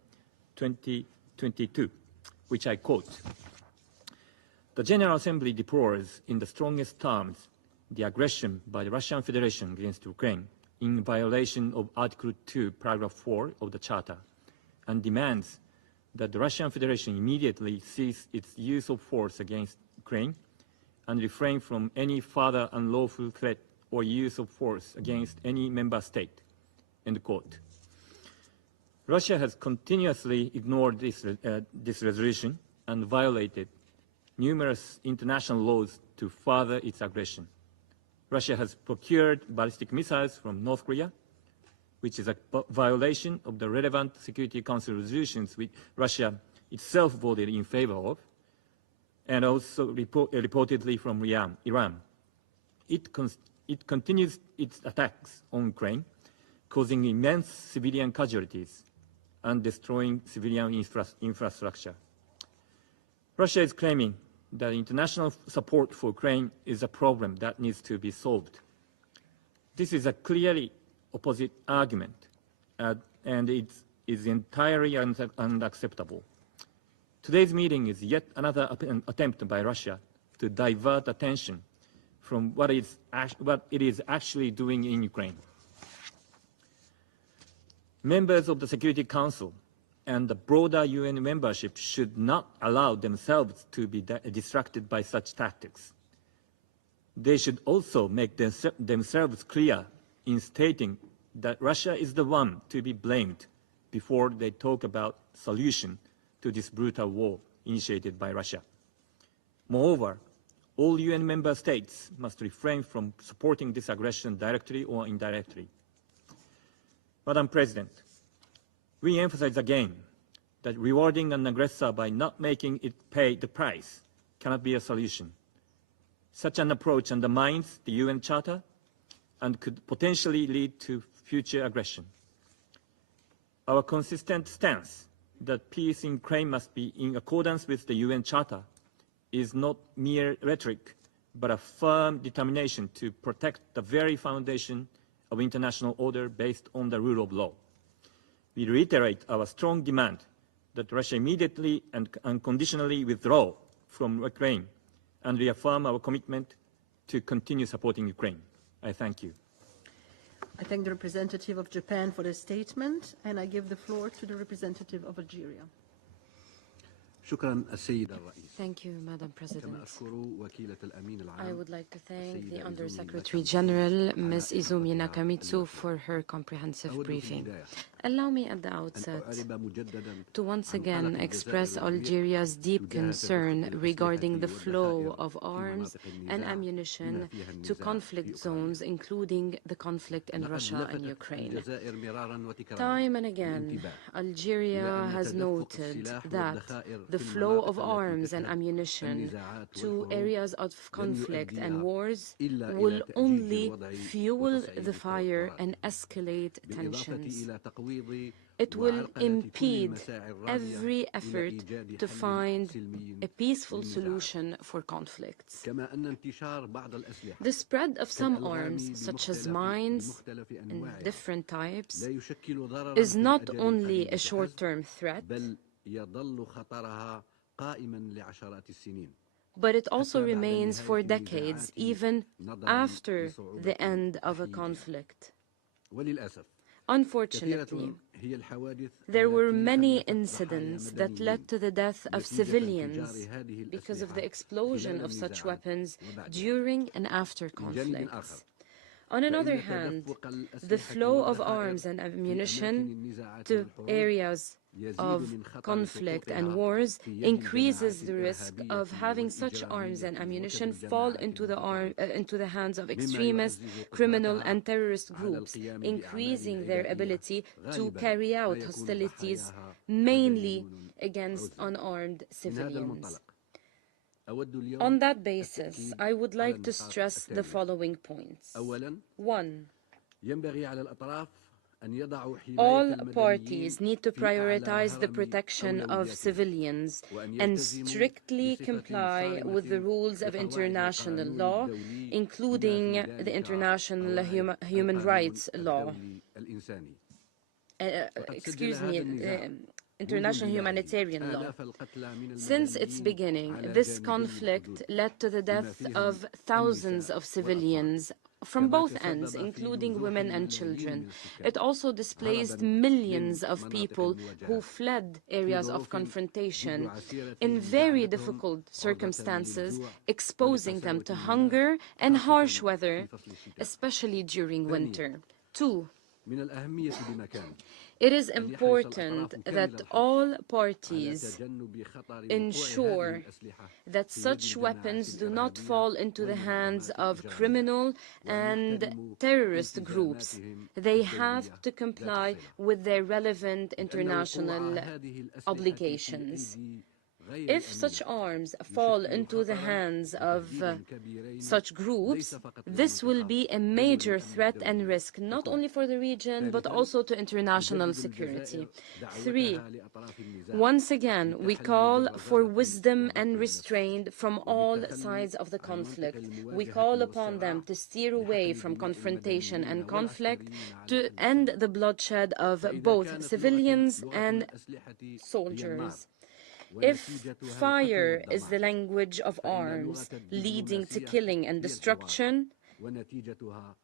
2022, which I quote: "The General Assembly deplores in the strongest terms the aggression by the Russian Federation against Ukraine in violation of Article 2, Paragraph 4 of the Charter, and demands that the Russian Federation immediately cease its use of force against Ukraine and refrain from any further unlawful threat or use of force against any member state." End quote. Russia has continuously ignored this resolution and violated numerous international laws to further its aggression. Russia has procured ballistic missiles from North Korea, which is a violation of the relevant Security Council resolutions which Russia itself voted in favor of, and also reportedly from Iran. It continues its attacks on Ukraine, causing immense civilian casualties and destroying civilian infrastructure. Russia is claiming that international support for Ukraine is a problem that needs to be solved. This is a clearly opposite argument, and it is entirely unacceptable. Today's meeting is yet another attempt by Russia to divert attention from what it is actually doing in Ukraine. Members of the Security Council and the broader UN membership should not allow themselves to be distracted by such tactics. They should also make themselves clear in stating that Russia is the one to be blamed before they talk about solution to this brutal war initiated by Russia. Moreover, all UN member states must refrain from supporting this aggression directly or indirectly. Madam President, we emphasize again that rewarding an aggressor by not making it pay the price cannot be a solution. Such an approach undermines the UN Charter and could potentially lead to future aggression. Our consistent stance that peace in Ukraine must be in accordance with the UN Charter is not mere rhetoric, but a firm determination to protect the very foundation of international order based on the rule of law. We reiterate our strong demand that Russia immediately and unconditionally withdraw from Ukraine and reaffirm our commitment to continue supporting Ukraine. I thank you. I thank the representative of Japan for the statement, and I give the floor to the representative of Algeria. شكرا السيد الرئيس. Thank you, Madam President. كما أشكر وكيلة الأمين I العام would like to thank the السيدة Under-Secretary إيزومي General, ناكاميتسو Ms. على Izumi إضافتها Nakamitsu, for الوافية. her comprehensive أود في briefing. البداية Allow me at the أن outset أعرب مجددا to once عن again قلق express الجزائر Algeria's deep تجاه concern تدخل regarding the الأسلحة flow والذخائر of في arms مناطق and النزاع ammunition بما فيها to النزاع conflict في zones, أوكرانيا. including the conflict in لقد Russia and لفتت Ukraine. الجزائر مرارا وتكرارا Time and again, الانتباه Algeria إلى أن has تدفق noted السلاح that والذخائر the في flow المناطق of التي arms and تشهد ammunition النزاعات to والحروب areas of لن conflict يؤدي and wars إلا إلى will تأجيج only الوضع fuel وتصعيد the fire التوترات. and escalate بالإضافة tensions. إلى تقويض It will وعرقلة كل impede المساعي الراضية every إلى effort إيجاد to حل find سلمي a peaceful للنزاعات. solution for conflicts. كما أن انتشار بعض الأسلحة The spread of some كالألغام arms, such as بمختلف mines بمختلف in أنواعها different types, لا يشكل ضررا is في not الأجل only القريب a short-term فحسب، threat, بل يظل خطرها قائما لعشرات السنين. but it also حتى بعد remains نهاية for decades, النزاعات even نظرا after لصعوبة the end of a تحييدها. conflict. وللأسف Unfortunately, كثيرة هي الحوادث there were التي many خلفت ضحايا incidents that مدنيين led to the death of نتيجة civilians انفجار هذه because of الأسلحة the explosion خلال of such النزاعات weapons وبعدها. during and after من جانب آخر conflicts. On another فإن hand, تدفق the الأسلحة flow of والذخائر arms and في أماكن ammunition النزاعات to والحروب areas يزيد of من خطر conflict and سقوطها wars في يد increases الجماعات the risk الإرهابية of having such arms and والإجرامية ammunition وكذا fall الجماعات into the hands of مما extremist, يعزز criminal, قدرتها and terrorist على groups, القيام بأعمال increasing their عدائية. ability to غالباً carry ما out يكون hostilities ضحاياها mainly مدنيون against عزل. unarmed من هذا civilians. المنطلق أود اليوم On that basis, التأكيد I would على like to النقاط stress the التالية. following points. أولاً 1. ينبغي على الأطراف أن يضعوا حماية All المدنيين parties need to في أعلى prioritize the هرم protection of أولوياتهم civilians وأن and يلتزموا strictly بصفة comply with the صارمة rules of بقواعد international القانون law, الدولي including بما في the ذلك international قواعد human القانون rights law. الدولي الإنساني. Excuse me, هذا النزاع international منذ humanitarian بدايته law. آلاف القتلى من Since its المدنيين beginning, على this جانبي conflict الحدود led to the death فيهم of thousands النساء of civilians from كما both تسبب ends, في including نزوح women and الملايين children. من السكان It also displaced هرباً millions من of مناطق people who المواجهات fled في areas of ظروف confrontation جد عسيرة in very جعلتهم difficult عرضة circumstances, للجوع exposing them to والقساوة hunger and خاصة harsh في weather, فصل الشتاء. especially during ثانياً، winter. 2. من الأهمية بمكان It is أن يحرص important الأطراف that كامل الحرص all على parties تجنب خطر وقوع ensure هذه الأسلحة that في يد such الجماعات weapons do not الإرهابية fall into the hands والمنظمات of الإجرامية criminal وأن and يحترموا terrorist groups. التزاماتهم They الدولية have to ذات comply الصلة. with their relevant لأن international وقوع هذه الأسلحة obligations. في أيدي غير If such أمينة arms fall يشكل into the خطراً hands of وتهديداً كبيرين such ليس groups, فقط this will للمنطقة be a بل major وللأمن threat and الدولي risk, not ككل. only for the region, but ثالثاً also to international تجدد security. الجزائر 3. دعوتها لأطراف النزاع Once again, we لتحري call for بالغزارة wisdom وضبط and النفس restraint from all وبالتخلي sides of the عن منطق conflict. We المواجهة call upon والصراع them to steer away لحقن from دماء confrontation and المدنيين conflict, والعسكريين على to حد end سواء. the bloodshed of فإذا both كانت civilians لغة and الأسلحة هي النار soldiers. If ونتيجتها fire القتل is the والدمار language of فإن arms لغة leading to الدبلوماسية killing and هي الحوار destruction, ونتيجتها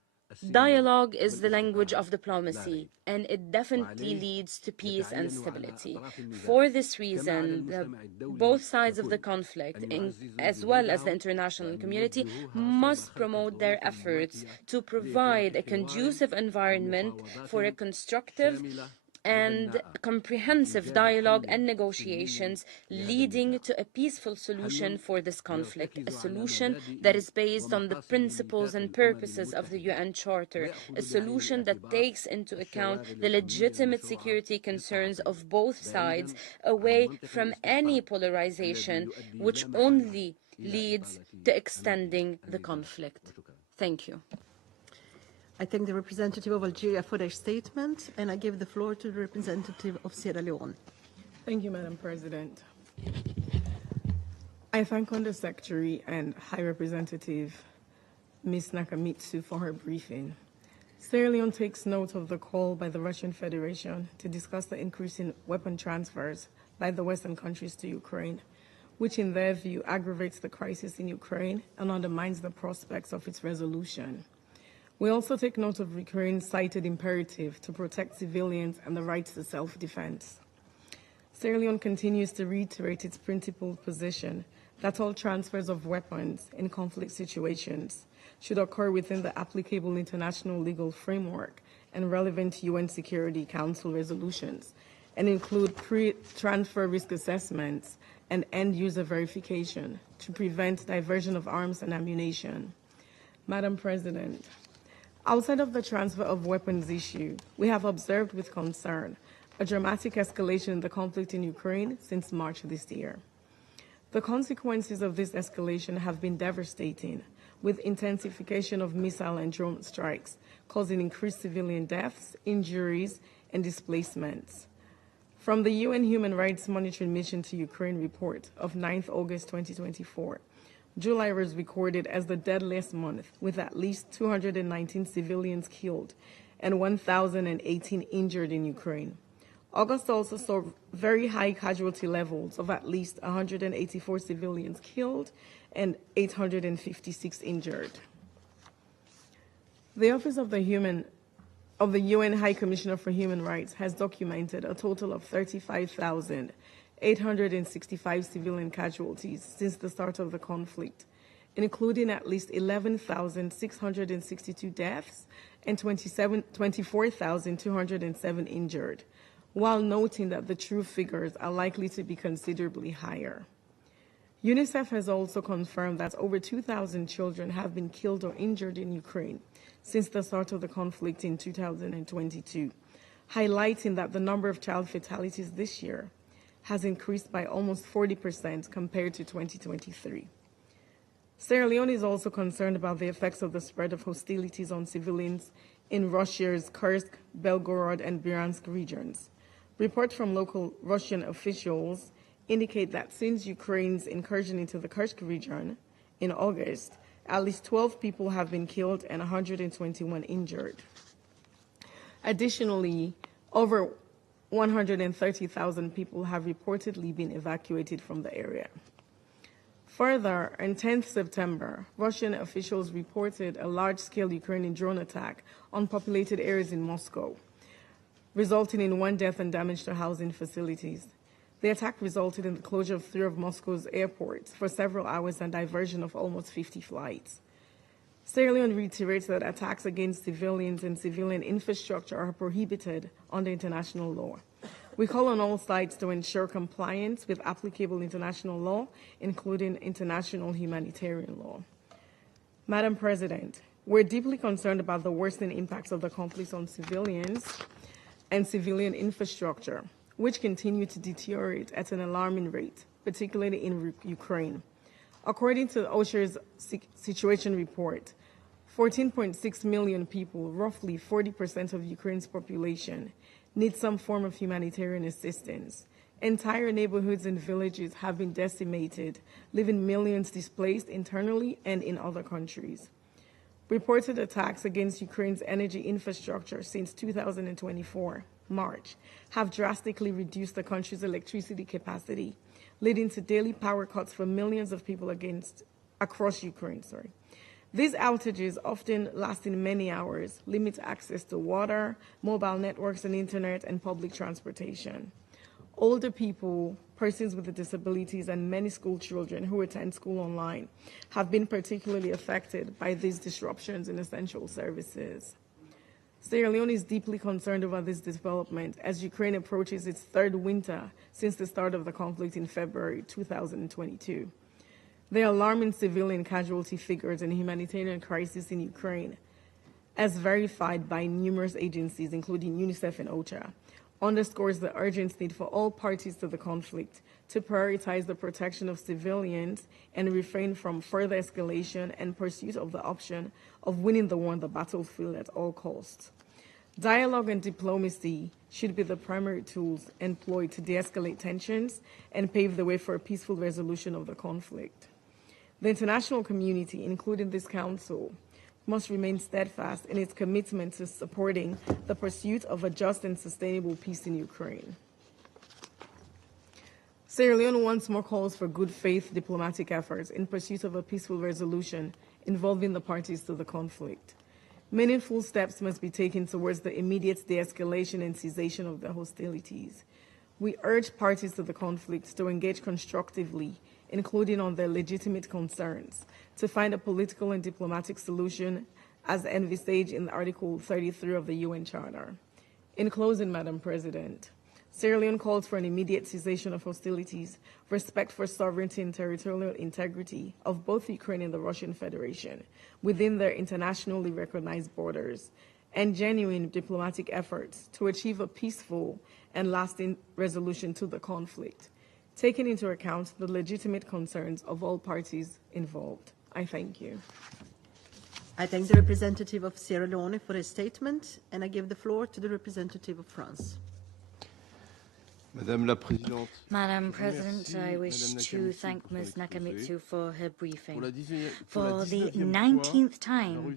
Dialogue is the language of diplomacy, and it definitely leads to peace and stability. For this reason, both sides of the conflict, as well as the international community, must promote their efforts to provide a conducive environment for a constructive and comprehensive dialogue and negotiations leading to a peaceful solution for this conflict, a solution that is based on the principles and purposes of the UN Charter, a solution that takes into account the legitimate security concerns of both sides, away from any polarization which only leads to extending the conflict. Thank you. I thank the representative of Algeria for their statement, and I give the floor to the representative of Sierra Leone. Thank you, Madam President. I thank Undersecretary and High Representative Ms. Nakamitsu for her briefing. Sierra Leone takes note of the call by the Russian Federation to discuss the increase in weapon transfers by the Western countries to Ukraine, which in their view aggravates the crisis in Ukraine and undermines the prospects of its resolution. We also take note of Ukraine's cited imperative to protect civilians and the rights to self-defense. Sierra Leone continues to reiterate its principled position that all transfers of weapons in conflict situations should occur within the applicable international legal framework and relevant UN Security Council resolutions, and include pre-transfer risk assessments and end-user verification to prevent diversion of arms and ammunition. Madam President, outside of the transfer of weapons issue, we have observed with concern a dramatic escalation in the conflict in Ukraine since March this year. The consequences of this escalation have been devastating, with intensification of missile and drone strikes, causing increased civilian deaths, injuries, and displacements. From the UN Human Rights Monitoring Mission to Ukraine report of 9th August 2024, July was recorded as the deadliest month, with at least 219 civilians killed and 1,018 injured in Ukraine. August also saw very high casualty levels of at least 184 civilians killed and 856 injured. The Office of the UN High Commissioner for Human Rights has documented a total of 35,865 civilian casualties since the start of the conflict, including at least 11,662 deaths and 24,207 injured, while noting that the true figures are likely to be considerably higher. UNICEF has also confirmed that over 2,000 children have been killed or injured in Ukraine since the start of the conflict in 2022, highlighting that the number of child fatalities this year has increased by almost 40% compared to 2023. Sierra Leone is also concerned about the effects of the spread of hostilities on civilians in Russia's Kursk, Belgorod, and Bryansk regions. Reports from local Russian officials indicate that since Ukraine's incursion into the Kursk region in August, at least 12 people have been killed and 121 injured. Additionally, over 130,000 people have reportedly been evacuated from the area. Further, on 10th September, Russian officials reported a large-scale Ukrainian drone attack on populated areas in Moscow, resulting in 1 death and damage to housing facilities. The attack resulted in the closure of 3 of Moscow's airports for several hours and diversion of almost 50 flights. Sierra Leone reiterates that attacks against civilians and civilian infrastructure are prohibited under international law. We call on all sides to ensure compliance with applicable international law, including international humanitarian law. Madam President, we're deeply concerned about the worsening impacts of the conflict on civilians and civilian infrastructure, which continue to deteriorate at an alarming rate, particularly in Ukraine. According to OSHA's situation report, 14.6 million people, roughly 40% of Ukraine's population, need some form of humanitarian assistance. Entire neighborhoods and villages have been decimated, leaving millions displaced internally and in other countries. Reported attacks against Ukraine's energy infrastructure since 2024, March, have drastically reduced the country's electricity capacity, leading to daily power cuts for millions of people across Ukraine. These outages, often lasting many hours, limit access to water, mobile networks and internet, and public transportation. Older people, persons with disabilities, and many school children who attend school online have been particularly affected by these disruptions in essential services. Sierra Leone is deeply concerned over this development as Ukraine approaches its third winter since the start of the conflict in February 2022. The alarming civilian casualty figures and humanitarian crisis in Ukraine, as verified by numerous agencies, including UNICEF and OCHA, underscores the urgent need for all parties to the conflict to prioritize the protection of civilians and refrain from further escalation and pursuit of the option of winning the war on the battlefield at all costs. Dialogue and diplomacy should be the primary tools employed to de-escalate tensions and pave the way for a peaceful resolution of the conflict. The international community, including this Council, must remain steadfast in its commitment to supporting the pursuit of a just and sustainable peace in Ukraine. Sierra Leone once more calls for good faith diplomatic efforts in pursuit of a peaceful resolution involving the parties to the conflict. Meaningful steps must be taken towards the immediate de-escalation and cessation of the hostilities. We urge parties to the conflict to engage constructively, including on their legitimate concerns, to find a political and diplomatic solution as envisaged in Article 33 of the UN Charter. In closing, Madam President, Sierra Leone calls for an immediate cessation of hostilities, respect for sovereignty and territorial integrity of both Ukraine and the Russian Federation within their internationally recognized borders, and genuine diplomatic efforts to achieve a peaceful and lasting resolution to the conflict, taking into account the legitimate concerns of all parties involved. I thank you. I thank the representative of Sierra Leone for his statement, and I give the floor to the representative of France. Madame la Présidente. Madam President, I wish to thank Ms. Nakamitsu for her briefing. For the 19th time,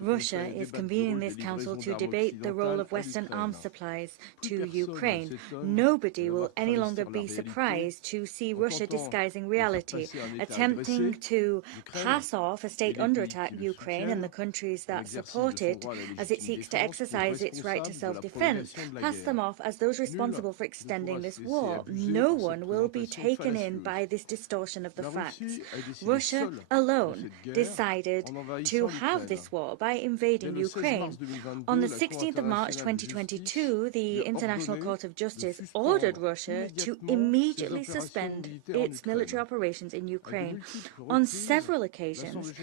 Russia is convening this council to debate the role of Western arms supplies to Ukraine. Nobody will any longer be surprised to see Russia disguising reality, attempting to pass off a state under attack, Ukraine, and the countries that support it, as it seeks to exercise its right to self-defense, pass them off as those responsible for extending this war. No one will be taken in by this distortion of the facts. Russia alone decided to have this war by invading Ukraine. On the 16th of March 2022, the International Court of Justice ordered Russia to immediately suspend its military operations in Ukraine. On several occasions,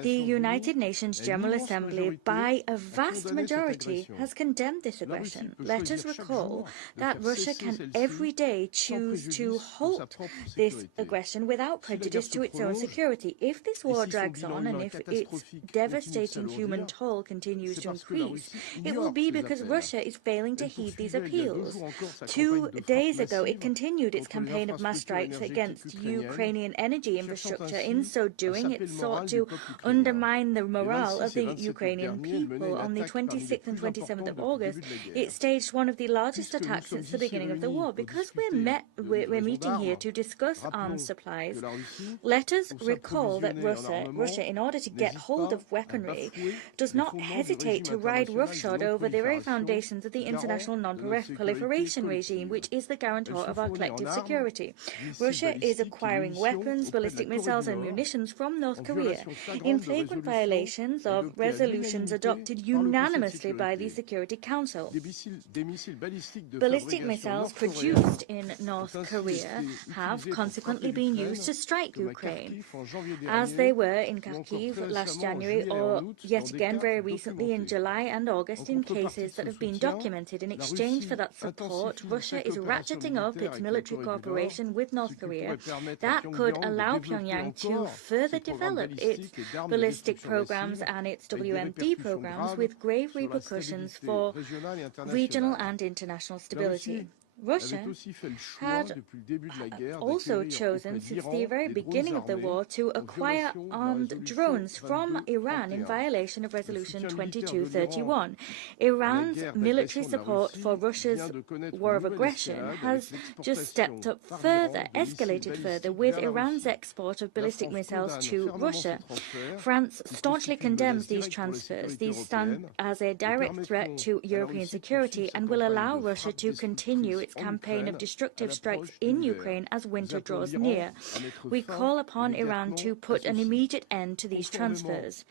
the United Nations General Assembly, by a vast majority, has condemned this aggression. Let us recall that Russia can every day choose to halt this aggression without prejudice to its own security. If this war drags on and if its devastating human toll continues to increase, it will be because Russia is failing to heed these appeals. 2 days ago, it continued its campaign of mass strikes against Ukrainian energy infrastructure. In so doing, it sought to undermine the morale of the Ukrainian people. On the 26th and 27th of August, it staged one of the largest attacks since the beginning of the war. Because we're meeting here to discuss arms supplies, let us recall that Russia, in order to get hold of weaponry, does not hesitate to ride roughshod over the very foundations of the international non-proliferation regime, which is the guarantor of our collective security. Russia is acquiring weapons, ballistic missiles and munitions from North Korea in flagrant violations of resolutions adopted unanimously by the Security Council. Ballistic missiles produced in North Korea have consequently been used to strike Ukraine, as they were in Kharkiv last January, or yet again very recently in July and August in cases that have been documented. In exchange for that support, Russia is ratcheting up its military cooperation with North Korea that could allow Pyongyang to further develop its ballistic programs and its WMD programs with grave repercussions for regional and international stability. Russia had also chosen since the very beginning of the war to acquire armed drones from Iran in violation of Resolution 2231. Iran's military support for Russia's war of aggression has just stepped up further, escalated further, with Iran's export of ballistic missiles to Russia. France staunchly condemns these transfers. These stand as a direct threat to European security and will allow Russia to continue its campaign of destructive strikes in Ukraine as winter draws near. We call upon Iran to put an immediate end to these transfers.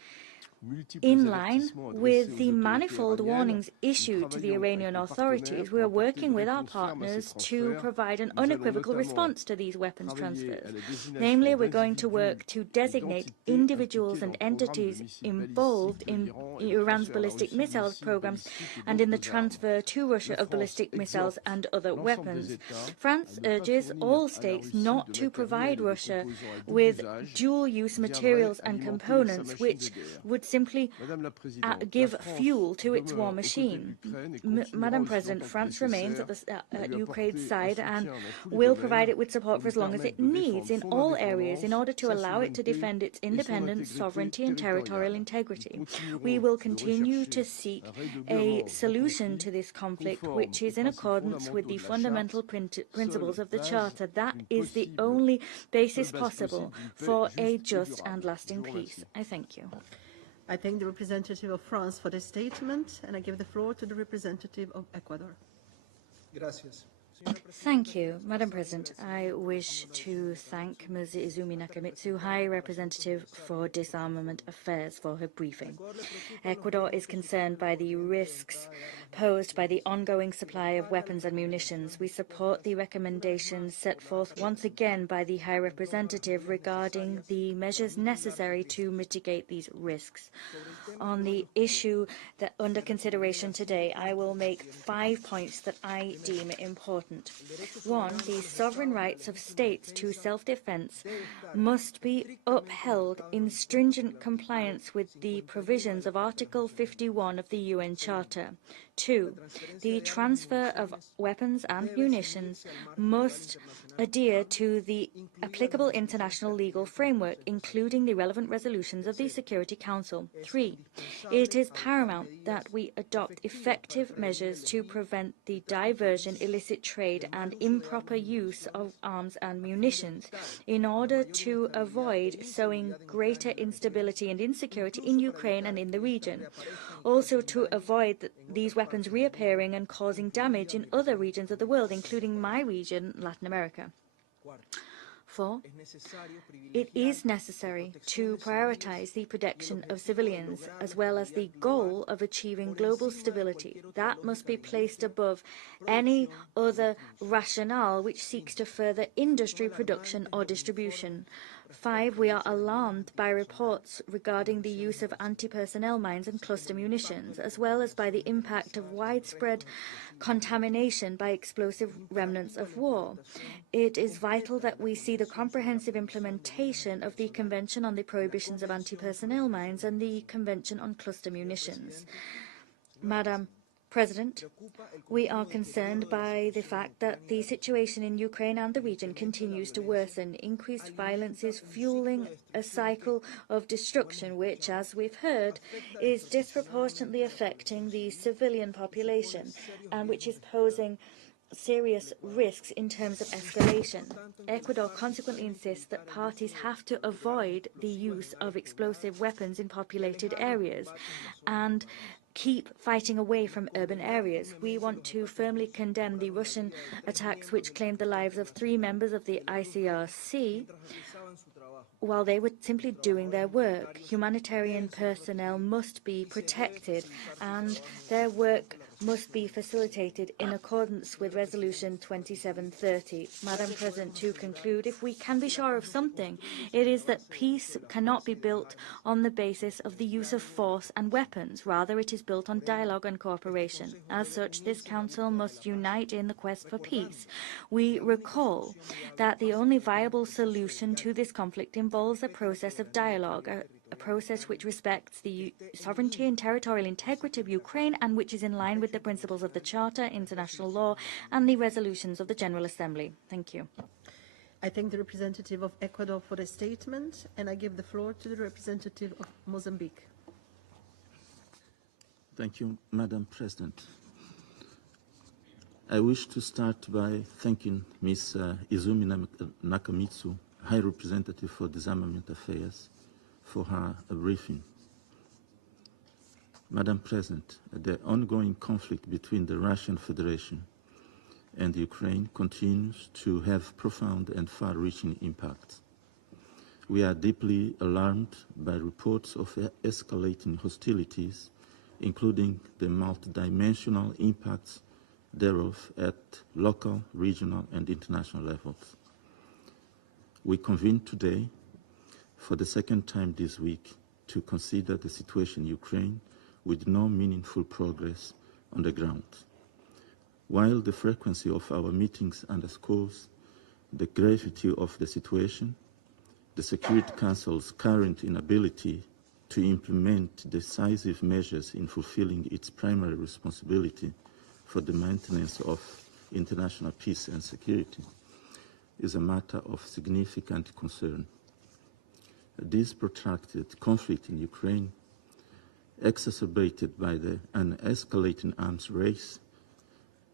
In line with the manifold warnings issued to the Iranian authorities, we are working with our partners to provide an unequivocal response to these weapons transfers. Namely, we're going to work to designate individuals and entities involved in Iran's ballistic missile programs and in the transfer to Russia of ballistic missiles and other weapons. France urges all states not to provide Russia with dual-use materials and components which would simply give fuel to its war machine. Madam President, France remains at Ukraine's side and will provide it with support for as long as it needs in all areas in order to allow it to defend its independence, sovereignty and territorial integrity. We will continue to seek a solution to this conflict which is in accordance with the fundamental principles of the Charter. That is the only basis possible for a just and lasting peace. I thank you. I thank the representative of France for the statement, and I give the floor to the representative of Ecuador. Gracias. Thank you, Madam President. I wish to thank Ms. Izumi Nakamitsu, High Representative for Disarmament Affairs, for her briefing. Ecuador is concerned by the risks posed by the ongoing supply of weapons and munitions. We support the recommendations set forth once again by the High Representative regarding the measures necessary to mitigate these risks. On the issue that under consideration today, I will make 5 points that I deem important. 1. The sovereign rights of states to self-defense must be upheld in stringent compliance with the provisions of Article 51 of the UN Charter. 2. The transfer of weapons and munitions must adhere to the applicable international legal framework, including the relevant resolutions of the Security Council. 3. It is paramount that we adopt effective measures to prevent the diversion, illicit trade, and improper use of arms and munitions in order to avoid sowing greater instability and insecurity in Ukraine and in the region. Also to avoid these weapons reappearing and causing damage in other regions of the world, including my region, Latin America. 4. It is necessary to prioritize the protection of civilians as well as the goal of achieving global stability. That must be placed above any other rationale which seeks to further industry production or distribution. 5. We are alarmed by reports regarding the use of anti-personnel mines and cluster munitions, as well as by the impact of widespread contamination by explosive remnants of war. It is vital that we see the comprehensive implementation of the Convention on the Prohibitions of Anti-Personnel Mines and the Convention on Cluster Munitions. Madam President, we are concerned by the fact that the situation in Ukraine and the region continues to worsen. Increased violence is fueling a cycle of destruction which, as we've heard, is disproportionately affecting the civilian population and which is posing serious risks in terms of escalation. Ecuador consequently insists that parties have to avoid the use of explosive weapons in populated areas and keep fighting away from urban areas. We want to firmly condemn the Russian attacks which claimed the lives of 3 members of the ICRC while they were simply doing their work. Humanitarian personnel must be protected and their work must be facilitated in accordance with Resolution 2730. Madam President, to conclude, if we can be sure of something, it is that peace cannot be built on the basis of the use of force and weapons. Rather, it is built on dialogue and cooperation. As such, this Council must unite in the quest for peace. We recall that the only viable solution to this conflict involves a process of dialogue, a process which respects the sovereignty and territorial integrity of Ukraine and which is in line with the principles of the Charter, international law, and the resolutions of the General Assembly. Thank you. I thank the representative of Ecuador for the statement, and I give the floor to the representative of Mozambique. Thank you, Madam President. I wish to start by thanking Ms. Izumi Nakamitsu, High Representative for Disarmament Affairs, for her briefing. Madam President, the ongoing conflict between the Russian Federation and Ukraine continues to have profound and far-reaching impacts. We are deeply alarmed by reports of escalating hostilities, including the multidimensional impacts thereof at local, regional, and international levels. We convene today for the second time this week to consider the situation in Ukraine with no meaningful progress on the ground. While the frequency of our meetings underscores the gravity of the situation, the Security Council's current inability to implement decisive measures in fulfilling its primary responsibility for the maintenance of international peace and security is a matter of significant concern. This protracted conflict in Ukraine, exacerbated by an escalating arms race,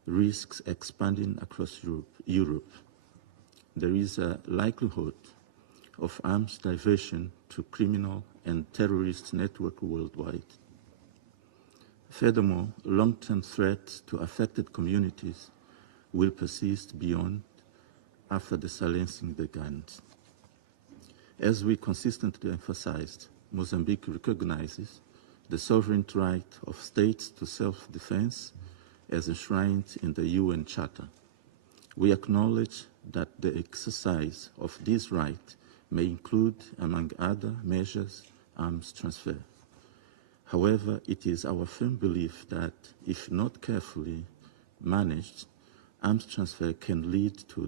risks expanding across Europe. There is a likelihood of arms diversion to criminal and terrorist networks worldwide. Furthermore, long-term threats to affected communities will persist beyond after the silencing the guns. As we consistently emphasized, Mozambique recognizes the sovereign right of states to self-defense as enshrined in the UN Charter. We acknowledge that the exercise of this right may include, among other measures, arms transfer. However, it is our firm belief that, if not carefully managed, arms transfer can lead to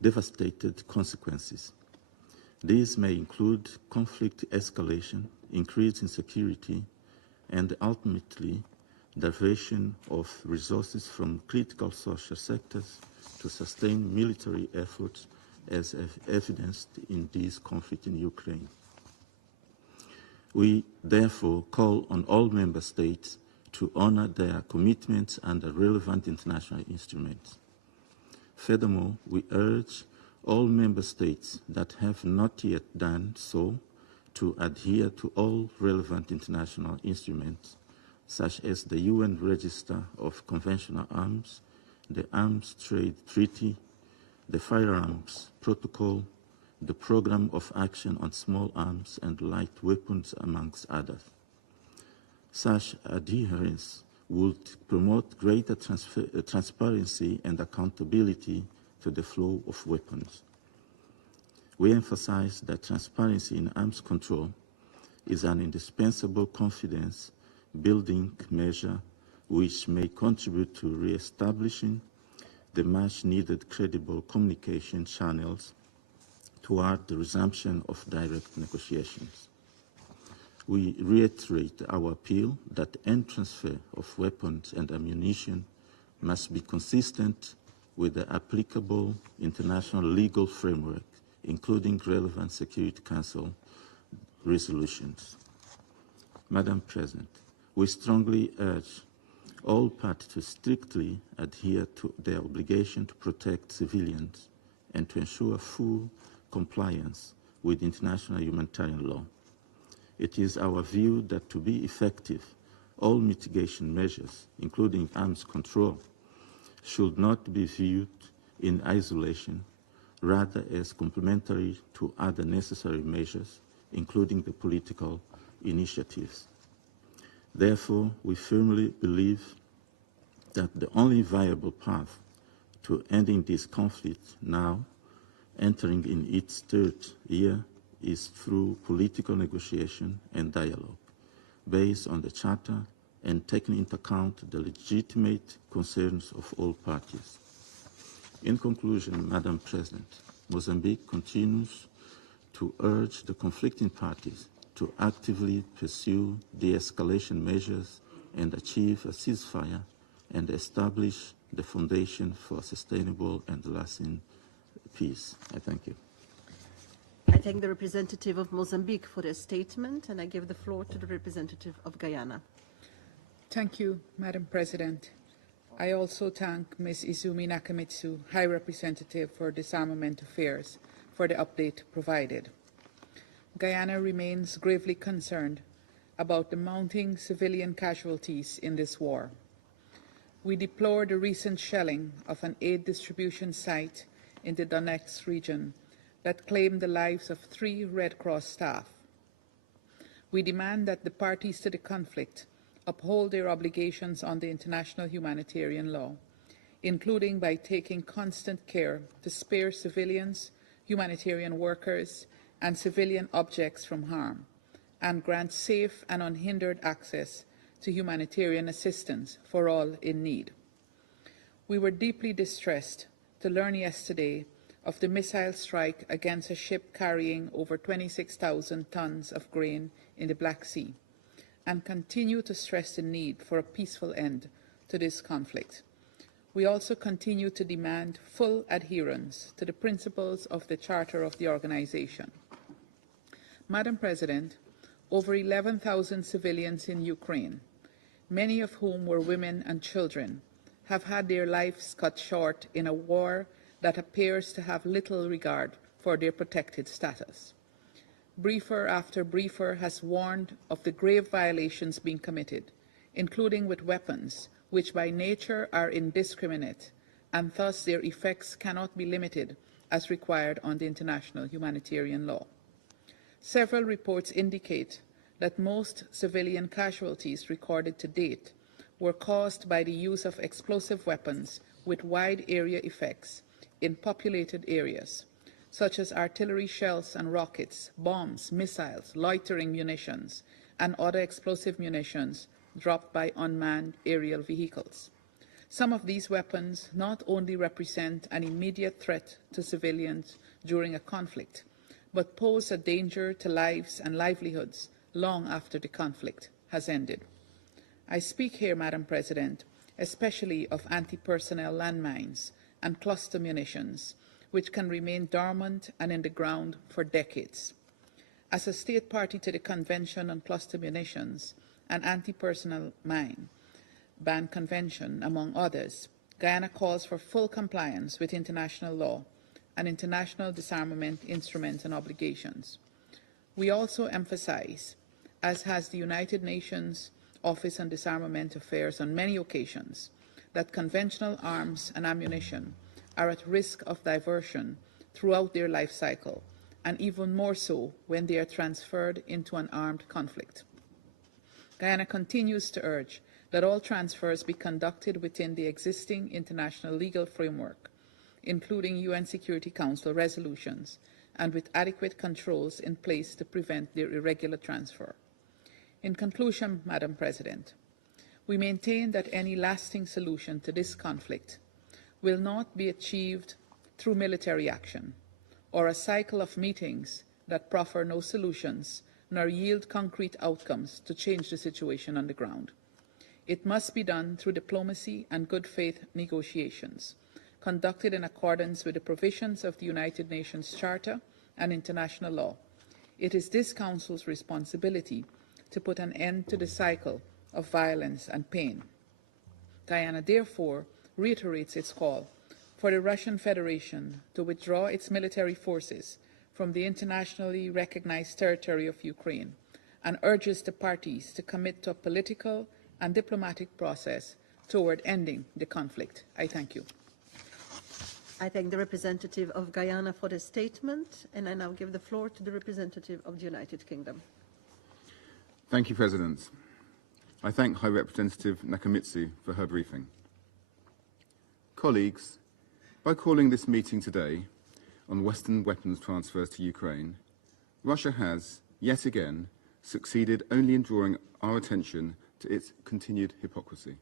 devastated consequences. These may include conflict escalation, increase in security, and ultimately diversion of resources from critical social sectors to sustain military efforts, as evidenced in this conflict in Ukraine. We therefore call on all member states to honor their commitments under relevant international instruments. Furthermore, we urge all member states that have not yet done so to adhere to all relevant international instruments, such as the UN Register of Conventional Arms, the Arms Trade Treaty, the Firearms Protocol, the Programme of Action on Small Arms and Light Weapons, amongst others. Such adherence would promote greater transparency and accountability to the flow of weapons. We emphasize that transparency in arms control is an indispensable confidence-building measure which may contribute to re-establishing the much-needed credible communication channels toward the resumption of direct negotiations. We reiterate our appeal that end transfer of weapons and ammunition must be consistent with the applicable international legal framework, including relevant Security Council resolutions. Madam President, we strongly urge all parties to strictly adhere to their obligation to protect civilians and to ensure full compliance with international humanitarian law. It is our view that to be effective, all mitigation measures, including arms control, should not be viewed in isolation, rather as complementary to other necessary measures, including the political initiatives. Therefore, we firmly believe that the only viable path to ending this conflict now, entering in its third year, is through political negotiation and dialogue, based on the Charter and taking into account the legitimate concerns of all parties. In conclusion, Madam President, Mozambique continues to urge the conflicting parties to actively pursue de-escalation measures and achieve a ceasefire and establish the foundation for sustainable and lasting peace. I thank you. I thank the representative of Mozambique for their statement, and I give the floor to the representative of Guyana. Thank you, Madam President. I also thank Ms. Izumi Nakamitsu, High Representative for Disarmament Affairs, for the update provided. Guyana remains gravely concerned about the mounting civilian casualties in this war. We deplore the recent shelling of an aid distribution site in the Donetsk region that claimed the lives of 3 Red Cross staff. We demand that the parties to the conflict uphold their obligations under international humanitarian law, including by taking constant care to spare civilians, humanitarian workers, and civilian objects from harm, and grant safe and unhindered access to humanitarian assistance for all in need. We were deeply distressed to learn yesterday of the missile strike against a ship carrying over 26,000 tons of grain in the Black Sea, and continue to stress the need for a peaceful end to this conflict. We also continue to demand full adherence to the principles of the Charter of the organization. Madam President, over 11,000 civilians in Ukraine, many of whom were women and children, have had their lives cut short in a war that appears to have little regard for their protected status. Briefer after briefer has warned of the grave violations being committed, including with weapons which by nature are indiscriminate, and thus their effects cannot be limited as required under international humanitarian law. Several reports indicate that most civilian casualties recorded to date were caused by the use of explosive weapons with wide area effects in populated areas, such as artillery shells and rockets, bombs, missiles, loitering munitions, and other explosive munitions dropped by unmanned aerial vehicles. Some of these weapons not only represent an immediate threat to civilians during a conflict, but pose a danger to lives and livelihoods long after the conflict has ended. I speak here, Madam President, especially of anti-personnel landmines and cluster munitions, which can remain dormant and in the ground for decades. As a state party to the Convention on Cluster Munitions and Anti-Personnel Mine Ban Convention, among others, Guyana calls for full compliance with international law and international disarmament instruments and obligations. We also emphasize, as has the United Nations Office on Disarmament Affairs on many occasions, that conventional arms and ammunition are at risk of diversion throughout their life cycle, and even more so when they are transferred into an armed conflict. Guyana continues to urge that all transfers be conducted within the existing international legal framework, including UN Security Council resolutions, and with adequate controls in place to prevent their irregular transfer. In conclusion, Madam President, we maintain that any lasting solution to this conflict will not be achieved through military action or a cycle of meetings that proffer no solutions nor yield concrete outcomes to change the situation on the ground. It must be done through diplomacy and good faith negotiations, conducted in accordance with the provisions of the United Nations Charter and international law. It is this Council's responsibility to put an end to the cycle of violence and pain. Guyana, therefore, reiterates its call for the Russian Federation to withdraw its military forces from the internationally recognized territory of Ukraine and urges the parties to commit to a political and diplomatic process toward ending the conflict. I thank you. I thank the representative of Guyana for the statement, and I now give the floor to the representative of the United Kingdom. Thank you, President. I thank High Representative Nakamitsu for her briefing. Colleagues, by calling this meeting today on Western weapons transfers to Ukraine, Russia has, yet again, succeeded only in drawing our attention to its continued hypocrisy.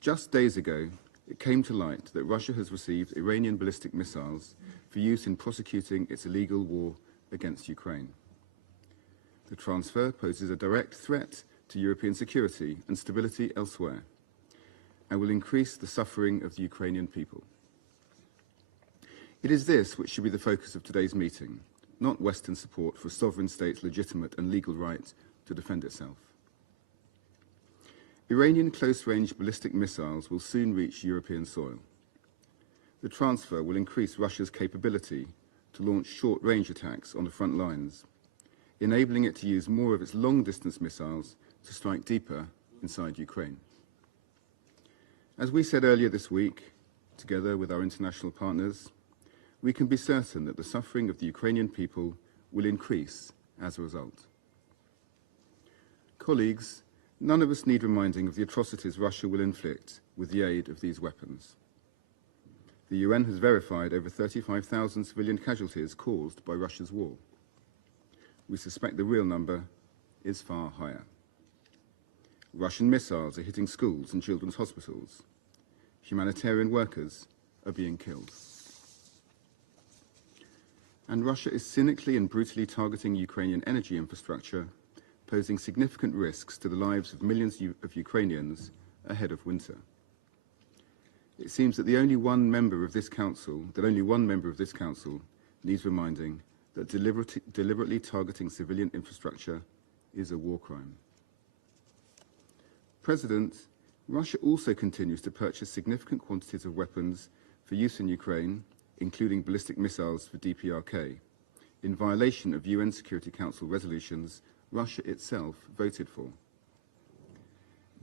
Just days ago, it came to light that Russia has received Iranian ballistic missiles for use in prosecuting its illegal war against Ukraine. The transfer poses a direct threat to European security and stability elsewhere, and will increase the suffering of the Ukrainian people. It is this which should be the focus of today's meeting, not Western support for a sovereign state's legitimate and legal right to defend itself. Iranian close-range ballistic missiles will soon reach European soil. The transfer will increase Russia's capability to launch short-range attacks on the front lines, enabling it to use more of its long-distance missiles to strike deeper inside Ukraine. As we said earlier this week, together with our international partners, we can be certain that the suffering of the Ukrainian people will increase as a result. Colleagues, none of us need reminding of the atrocities Russia will inflict with the aid of these weapons. The UN has verified over 35,000 civilian casualties caused by Russia's war. We suspect the real number is far higher. Russian missiles are hitting schools and children's hospitals. Humanitarian workers are being killed. And Russia is cynically and brutally targeting Ukrainian energy infrastructure, posing significant risks to the lives of millions of Ukrainians ahead of winter. It seems that only one member of this council needs reminding that deliberately targeting civilian infrastructure is a war crime. President, Russia also continues to purchase significant quantities of weapons for use in Ukraine, including ballistic missiles for DPRK, in violation of UN Security Council resolutions Russia itself voted for.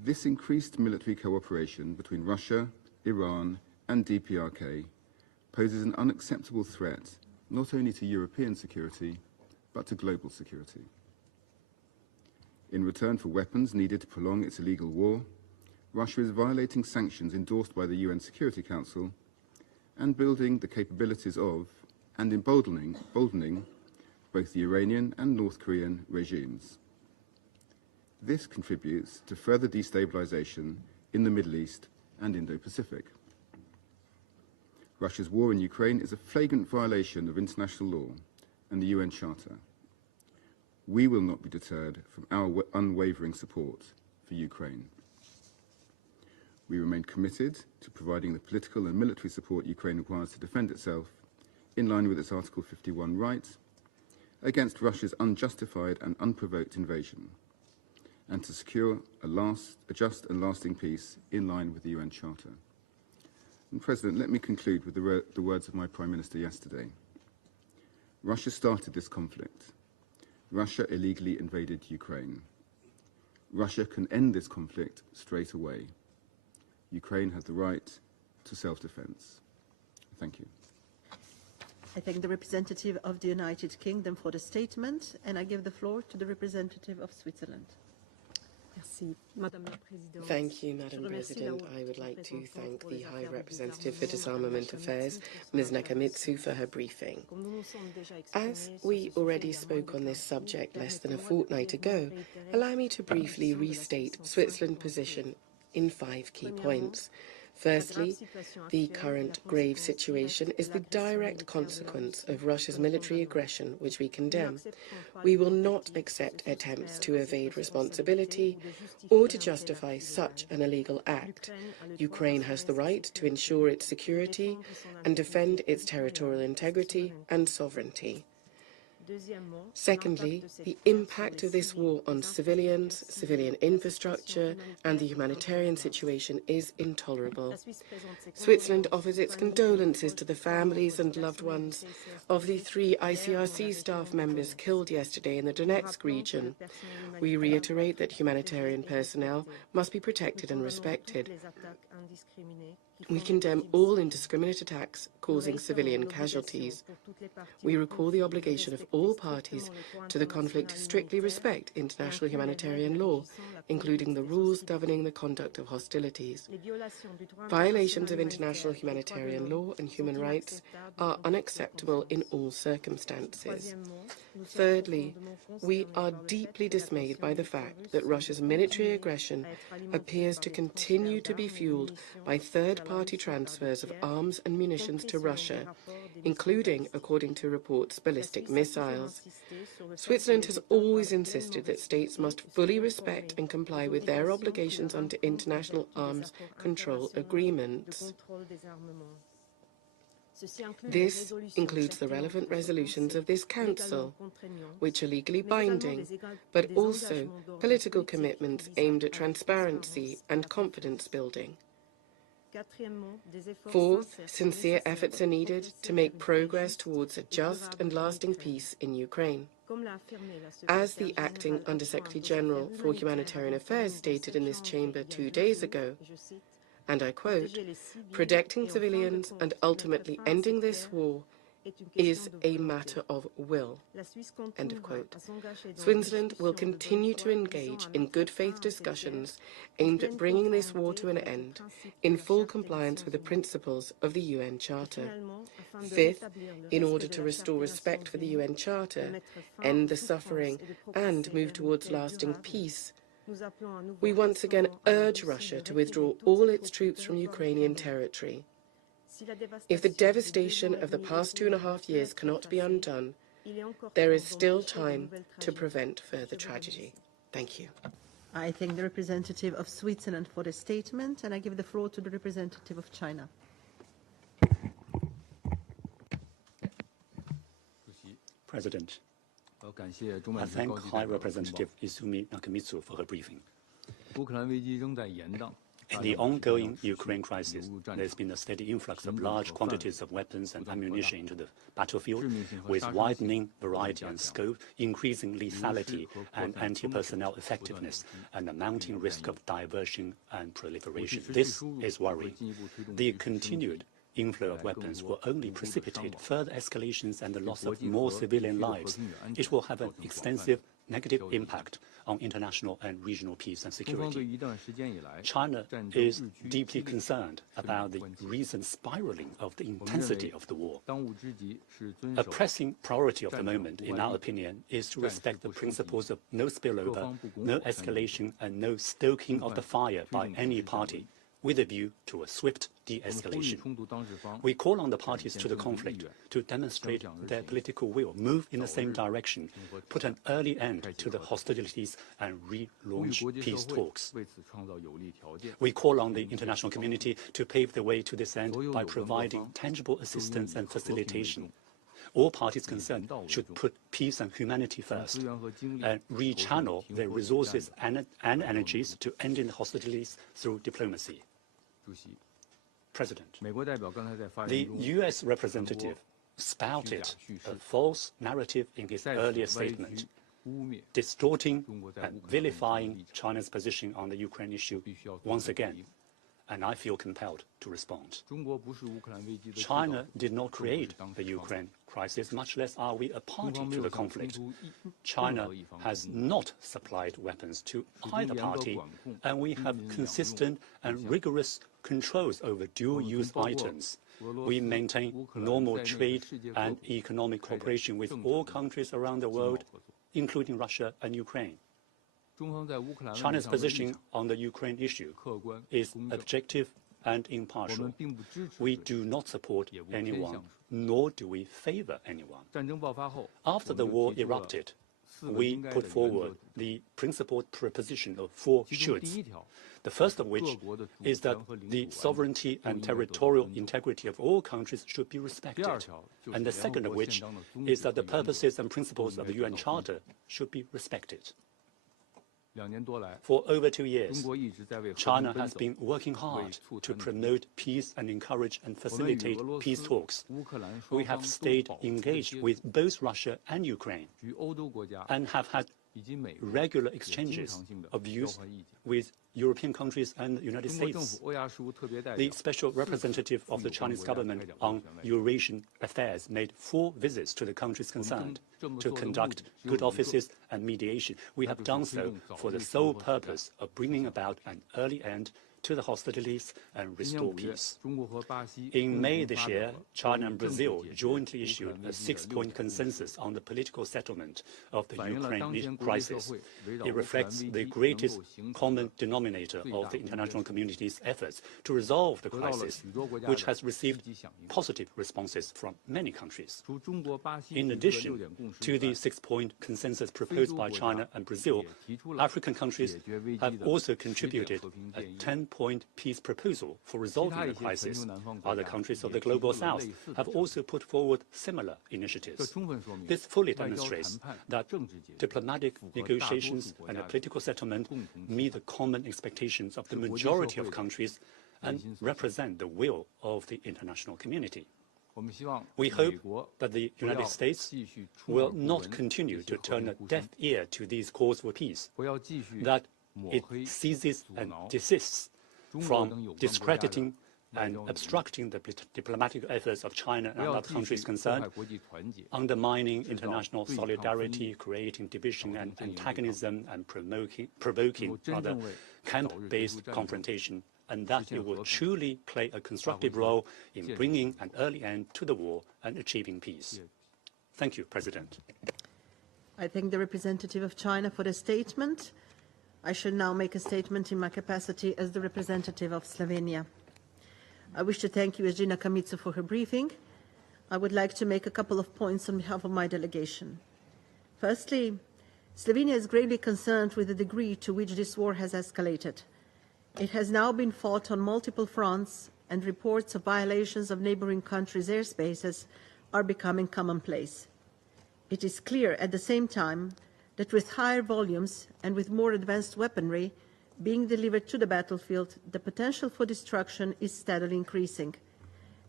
This increased military cooperation between Russia, Iran, and DPRK poses an unacceptable threat not only to European security, but to global security. In return for weapons needed to prolong its illegal war, Russia is violating sanctions endorsed by the UN Security Council and building the capabilities of and emboldening both the Iranian and North Korean regimes. This contributes to further destabilization in the Middle East and Indo-Pacific. Russia's war in Ukraine is a flagrant violation of international law and the UN Charter. We will not be deterred from our unwavering support for Ukraine. We remain committed to providing the political and military support Ukraine requires to defend itself, in line with its Article 51 right, against Russia's unjustified and unprovoked invasion, and to secure a just and lasting peace in line with the UN Charter. And President, let me conclude with the words of my Prime Minister yesterday. Russia started this conflict. Russia illegally invaded Ukraine. Russia can end this conflict straight away. Ukraine has the right to self-defense. Thank you. I thank the representative of the United Kingdom for the statement, and I give the floor to the representative of Switzerland. Thank you, Madam President. I would like to thank the High Representative for Disarmament Affairs, Ms. Nakamitsu, for her briefing. As we already spoke on this subject less than a fortnight ago, allow me to briefly restate Switzerland's position in 5 key points. Firstly, the current grave situation is the direct consequence of Russia's military aggression, which we condemn. We will not accept attempts to evade responsibility or to justify such an illegal act. Ukraine has the right to ensure its security and defend its territorial integrity and sovereignty. Secondly, the impact of this war on civilians, civilian infrastructure, and the humanitarian situation is intolerable. Switzerland offers its condolences to the families and loved ones of the 3 ICRC staff members killed yesterday in the Donetsk region. We reiterate that humanitarian personnel must be protected and respected. We condemn all indiscriminate attacks causing civilian casualties. We recall the obligation of all parties to the conflict to strictly respect international humanitarian law, including the rules governing the conduct of hostilities. Violations of international humanitarian law and human rights are unacceptable in all circumstances. Thirdly, we are deeply dismayed by the fact that Russia's military aggression appears to continue to be fueled by third-party transfers of arms and munitions to Russia, including, according to reports, ballistic missiles, missiles. Switzerland has always insisted that states must fully respect and comply with their obligations under international arms control agreements. This includes the relevant resolutions of this Council, which are legally binding, but also political commitments aimed at transparency and confidence building. Fourth, sincere efforts are needed to make progress towards a just and lasting peace in Ukraine. As the Acting Under-Secretary General for Humanitarian Affairs stated in this chamber 2 days ago, and I quote, "Protecting civilians and ultimately ending this war is a matter of will," end of quote. Switzerland will continue to engage in good faith discussions aimed at bringing this war to an end in full compliance with the principles of the UN Charter. Fifth, in order to restore respect for the UN Charter, end the suffering and move towards lasting peace, we once again urge Russia to withdraw all its troops from Ukrainian territory. If the devastation of the past 2.5 years cannot be undone, there is still time to prevent further tragedy. Thank you. I thank the representative of Switzerland for the statement, and I give the floor to the representative of China. President, I thank High Representative Izumi Nakamitsu for her briefing. In the ongoing Ukraine crisis, there's been a steady influx of large quantities of weapons and ammunition into the battlefield, with widening variety and scope, increasing lethality and anti-personnel effectiveness, and a mounting risk of diversion and proliferation. This is worrying. The continued inflow of weapons will only precipitate further escalations and the loss of more civilian lives. It will have an extensive negative impact on international and regional peace and security. China is deeply concerned about the recent spiraling of the intensity of the war. A pressing priority of the moment, in our opinion, is to respect the principles of no spillover, no escalation, and no stoking of the fire by any party, with a view to a swift de-escalation. We call on the parties to the conflict to demonstrate their political will, move in the same direction, put an early end to the hostilities, and relaunch peace talks. We call on the international community to pave the way to this end by providing tangible assistance and facilitation. All parties concerned should put peace and humanity first and rechannel their resources and energies to ending the hostilities through diplomacy. President, the U.S. representative spouted a false narrative in his earlier statement, distorting and vilifying China's position on the Ukraine issue once again, and I feel compelled to respond. China did not create the Ukraine crisis, much less are we a party to the conflict. China has not supplied weapons to either party, and we have consistent and rigorous controls over dual-use items. We maintain normal trade and economic cooperation with all countries around the world, including Russia and Ukraine. China's position on the Ukraine issue is objective and impartial. We do not support anyone, nor do we favor anyone. After the war erupted, we put forward the principled proposition of 4 shoulds. The first of which is that the sovereignty and territorial integrity of all countries should be respected. And the second of which is that the purposes and principles of the UN Charter should be respected. For over 2 years, China has been working hard to promote peace and encourage and facilitate peace talks. We have stayed engaged with both Russia and Ukraine and have had regular exchanges of views with European countries and the United States. The special representative of the Chinese government on Eurasian affairs made 4 visits to the countries concerned to conduct good offices and mediation. We have done so for the sole purpose of bringing about an early end to the hostilities and restore peace. In May this year, China and Brazil jointly issued a 6-point consensus on the political settlement of the Ukraine crisis. It reflects the greatest common denominator of the international community's efforts to resolve the crisis, which has received positive responses from many countries. In addition to the 6-point consensus proposed by China and Brazil, African countries have also contributed a 10-point peace proposal for resolving the crisis. Other countries of the Global South have also put forward similar initiatives. This fully demonstrates that diplomatic negotiations and a political settlement meet the common expectations of the majority of countries and represent the will of the international community. We hope that the United States will not continue to turn a deaf ear to these calls for peace, that it ceases and desists from discrediting and obstructing the diplomatic efforts of China and other countries concerned, undermining international solidarity, creating division and antagonism, and provoking camp-based confrontation, and that it will truly play a constructive role in bringing an early end to the war and achieving peace. Thank you, President. I thank the representative of China for the statement. I shall now make a statement in my capacity as the representative of Slovenia. I wish to thank USG Nakamitsu for her briefing. I would like to make a couple of points on behalf of my delegation. Firstly, Slovenia is greatly concerned with the degree to which this war has escalated. It has now been fought on multiple fronts, and reports of violations of neighboring countries' airspaces are becoming commonplace. It is clear at the same time that with higher volumes and with more advanced weaponry being delivered to the battlefield, the potential for destruction is steadily increasing,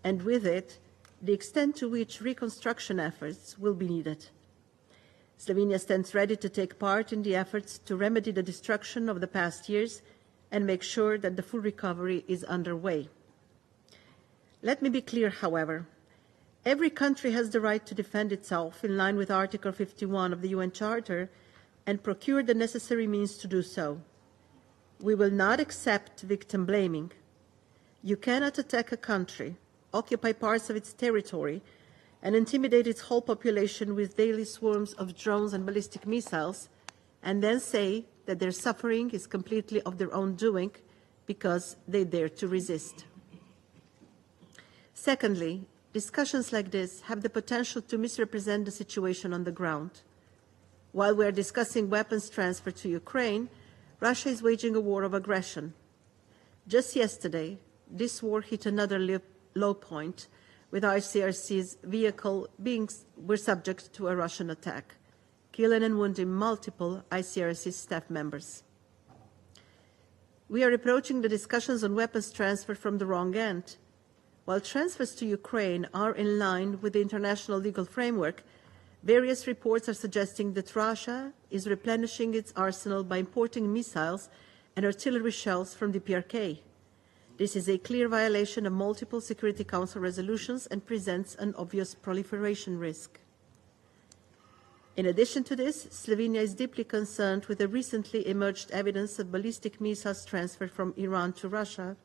and with it, the extent to which reconstruction efforts will be needed. Slovenia stands ready to take part in the efforts to remedy the destruction of the past years and make sure that the full recovery is underway. Let me be clear, however. Every country has the right to defend itself in line with Article 51 of the UN Charter and procure the necessary means to do so. We will not accept victim blaming. You cannot attack a country, occupy parts of its territory, and intimidate its whole population with daily swarms of drones and ballistic missiles, and then say that their suffering is completely of their own doing because they dare to resist. Secondly, discussions like this have the potential to misrepresent the situation on the ground. While we are discussing weapons transfer to Ukraine, Russia is waging a war of aggression. Just yesterday, this war hit another low point, with ICRC's vehicle were subject to a Russian attack, killing and wounding multiple ICRC staff members. We are approaching the discussions on weapons transfer from the wrong end. While transfers to Ukraine are in line with the international legal framework, various reports are suggesting that Russia is replenishing its arsenal by importing missiles and artillery shells from the PRK. This is a clear violation of multiple Security Council resolutions and presents an obvious proliferation risk. In addition to this, Slovenia is deeply concerned with the recently emerged evidence of ballistic missiles transferred from Iran to Russia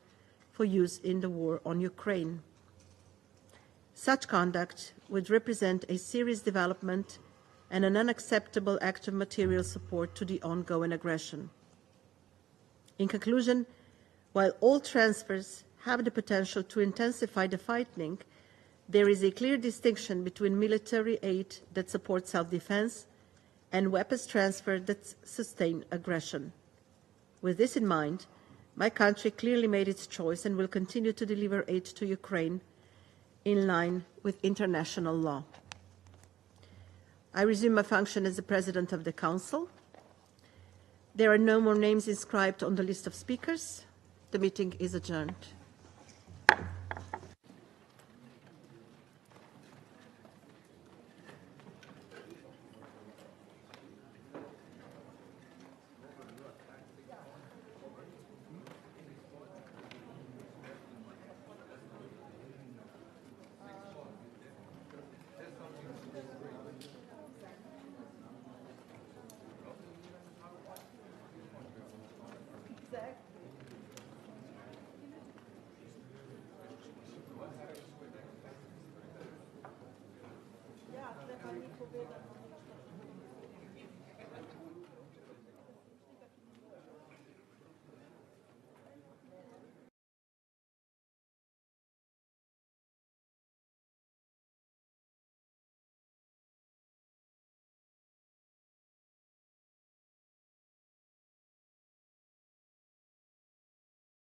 for use in the war on Ukraine. Such conduct would represent a serious development and an unacceptable act of material support to the ongoing aggression. In conclusion, while all transfers have the potential to intensify the fighting, there is a clear distinction between military aid that supports self-defense and weapons transfer that sustain aggression. With this in mind, my country clearly made its choice and will continue to deliver aid to Ukraine in line with international law. I resume my function as the President of the Council. There are no more names inscribed on the list of speakers. The meeting is adjourned. Thank you.